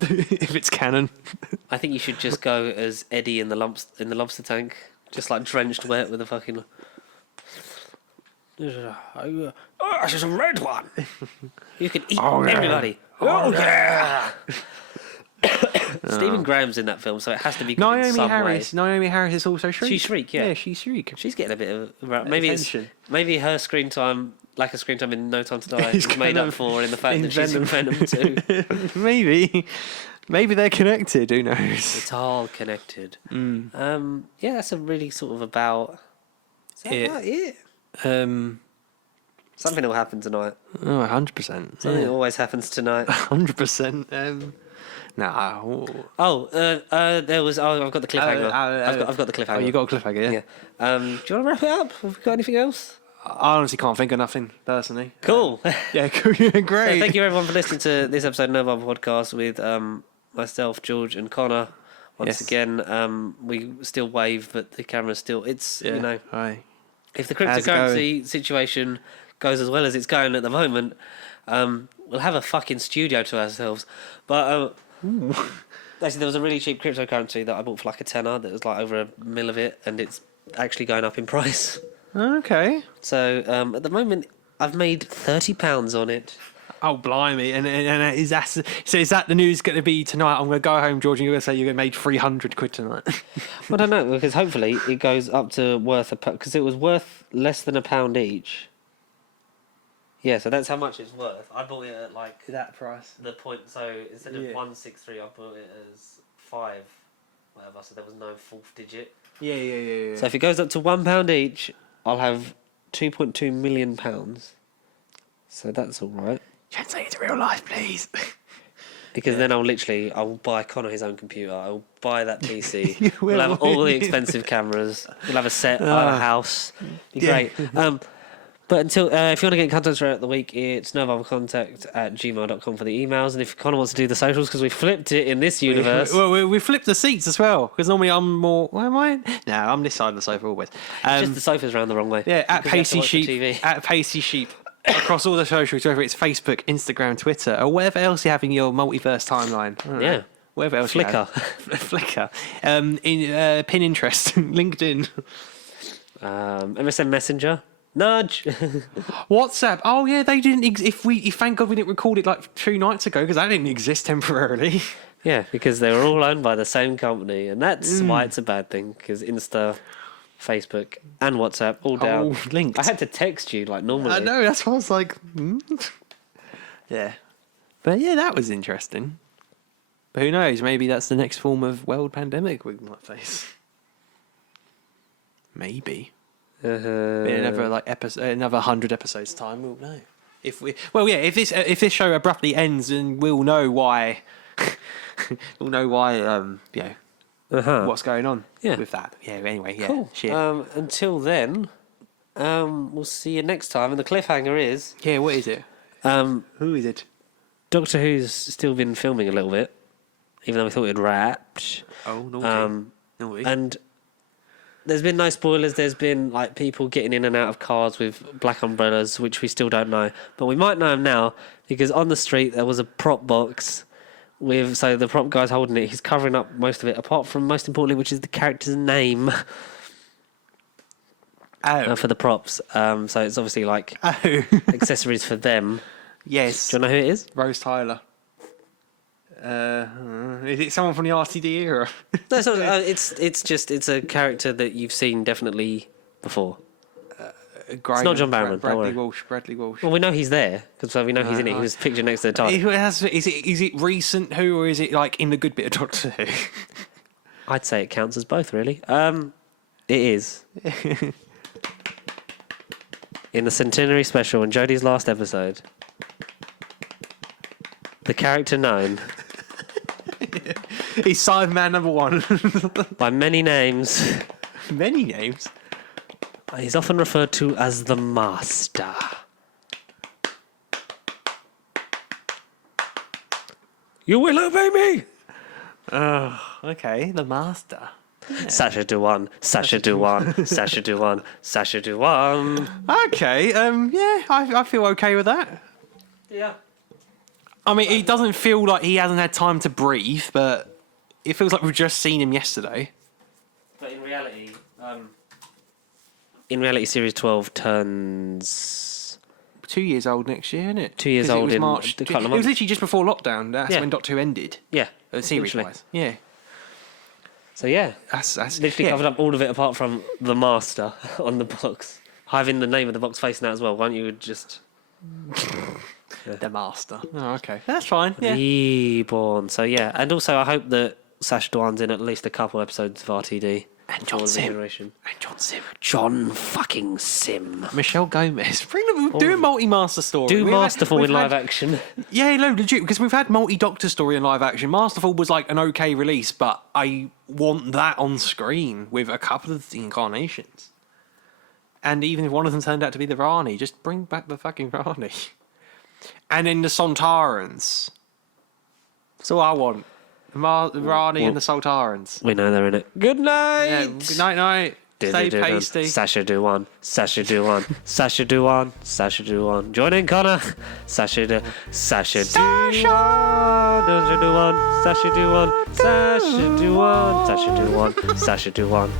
If it's canon. I think you should just go as Eddie in the lobster tank, just like drenched wet with a fucking. This is a red one. You can eat everybody. Oh yeah. Stephen Graham's in that film, so it has to be good in some way. Naomi Harris is also Shriek. She's Shriek, yeah. Yeah, she's Shriek. She's getting a bit of attention. Maybe her screen time, lack of screen time in No Time to Die, It's is made up for in the fact that she's in Venom too. Maybe they're connected. Who knows? It's all connected. Yeah, that's a really sort of about Is that about it? Something will happen tonight. Oh, 100%. Something always happens tonight. 100%. No. There was. I've got the cliffhanger. I've got the cliffhanger. Oh, you got a cliffhanger, yeah? Yeah. Do you want to wrap it up? Have we got anything else? I honestly can't think of nothing, personally. Cool. Yeah, cool. Yeah, great. So thank you, everyone, for listening to this episode of No Bubble Podcast with myself, George, and Connor. Once again, we still wave, but the camera's still... It's, Hi. If the cryptocurrency situation goes as well as it's going at the moment, we'll have a fucking studio to ourselves. But actually, there was a really cheap cryptocurrency that I bought for like a tenner that was like over $1 million of it, and it's actually going up in price. Okay. So at the moment, I've made £30 on it. Oh, blimey. And is that the news going to be tonight? I'm going to go home, George, and you're going to say you're going to make 300 quid tonight. Well, I don't know, because hopefully it goes up to worth because it was worth less than £1 each. Yeah, so that's how much it's worth. I bought it at like that price. The point. So instead of 163, I bought it as 5, whatever. So there was no fourth digit. Yeah. So if it goes up to £1 each, I'll have £2.2 million. So that's all right. Can't say it's real life, please. Because then I'll buy Connor his own computer. I'll buy that PC. We'll have all the expensive cameras. We'll have a set, a house. Be great. But until if you want to get in contact throughout the week, it's novilecontact@gmail.com for the emails. And if Connor wants to do the socials, because we flipped it in this universe. We flipped the seats as well. Because normally I'm more... Where am I? No, I'm this side of the sofa always. Just the sofa's round the wrong way. Yeah, at Pacey Sheep. At Pacey Sheep. Across all the socials, whether it's Facebook, Instagram, Twitter, or whatever else you have in your multiverse timeline. Yeah. Whatever else Flickr. you have. Flickr. Pinterest. LinkedIn. MSN Messenger. Nudge. WhatsApp. Oh yeah, they didn't. Thank God we didn't record it like 2 nights ago because that didn't exist temporarily. Yeah, because they were all owned by the same company, and that's why it's a bad thing. Because Insta, Facebook, and WhatsApp all down. Linked. I had to text you like normally. I know. That's why I was like, yeah. But yeah, that was interesting. But who knows? Maybe that's the next form of world pandemic we might face. Maybe. In another another 100 episodes time, we'll know. If this show abruptly ends, and we'll know why. We'll know why. What's going on with that? Yeah. Anyway. Yeah. Cool. Shit. Until then, we'll see you next time. And the cliffhanger is. Yeah. What is it? Who is it? Doctor Who's still been filming a little bit, even though we thought it'd wrapped. Oh, naughty. Naughty. And. There's been no spoilers. There's been like people getting in and out of cars with black umbrellas, which we still don't know, but we might know them now because on the street there was a prop box so the prop guy's holding it. He's covering up most of it, apart from most importantly, which is the character's name. For the props. So it's obviously like accessories for them. Yes. Do you know who it is? Rose Tyler. Is it someone from the RTD era? No, it's a character that you've seen definitely before. It's not John Barrowman. Bradley Walsh. Well, we know he's there because we know he's in it. He was pictured next to the title. Is it recent Who or is it like in the good bit of Doctor Who? I'd say it counts as both, really. It is. In the centenary special and Jodie's last episode, the character known. He's Sideman number 1. By many names. Many names? He's often referred to as the Master. You will obey me! Oh, okay. The Master. Yeah. Sacha Dhawan, Sacha Dhawan, Sacha Dhawan, Sacha Dhawan. Okay, yeah, I feel okay with that. Yeah. I mean, it doesn't feel like he hasn't had time to breathe, but it feels like we've just seen him yesterday. But in reality, Series 12 turns 2 years old next year, isn't it? 2 years old in March. a couple of It was months. literally just before lockdown. That's when Doctor Who ended. Yeah, series-wise. Yeah. So yeah, that's literally covered up all of it apart from the Master on the box. Having the name of the box facing out as well. Why don't you just the Master? Oh, okay, that's fine. Yeah. Reborn. So yeah, and also I hope that Sacha Dhawan's in at least a couple episodes of RTD. And John Sim. John fucking Sim. Michelle Gomez. Do a multi-master story. Do Masterful in live action. Yeah, no, legit, because we've had multi-Doctor story in live action. Masterful was like an okay release, but I want that on screen with a couple of the incarnations. And even if one of them turned out to be the Rani, just bring back the fucking Rani. And in the Sontarans. That's all I want. Rani and the Sontarans. We know they're in it. Good night. Yeah, good night. Stay pasty. Sasha do one. Sasha do one. Sasha do one. Sasha do one. Join in, Connor. Sasha do one. Sasha do one. Sasha do one. Sasha do one. Sasha do one. Sasha do one.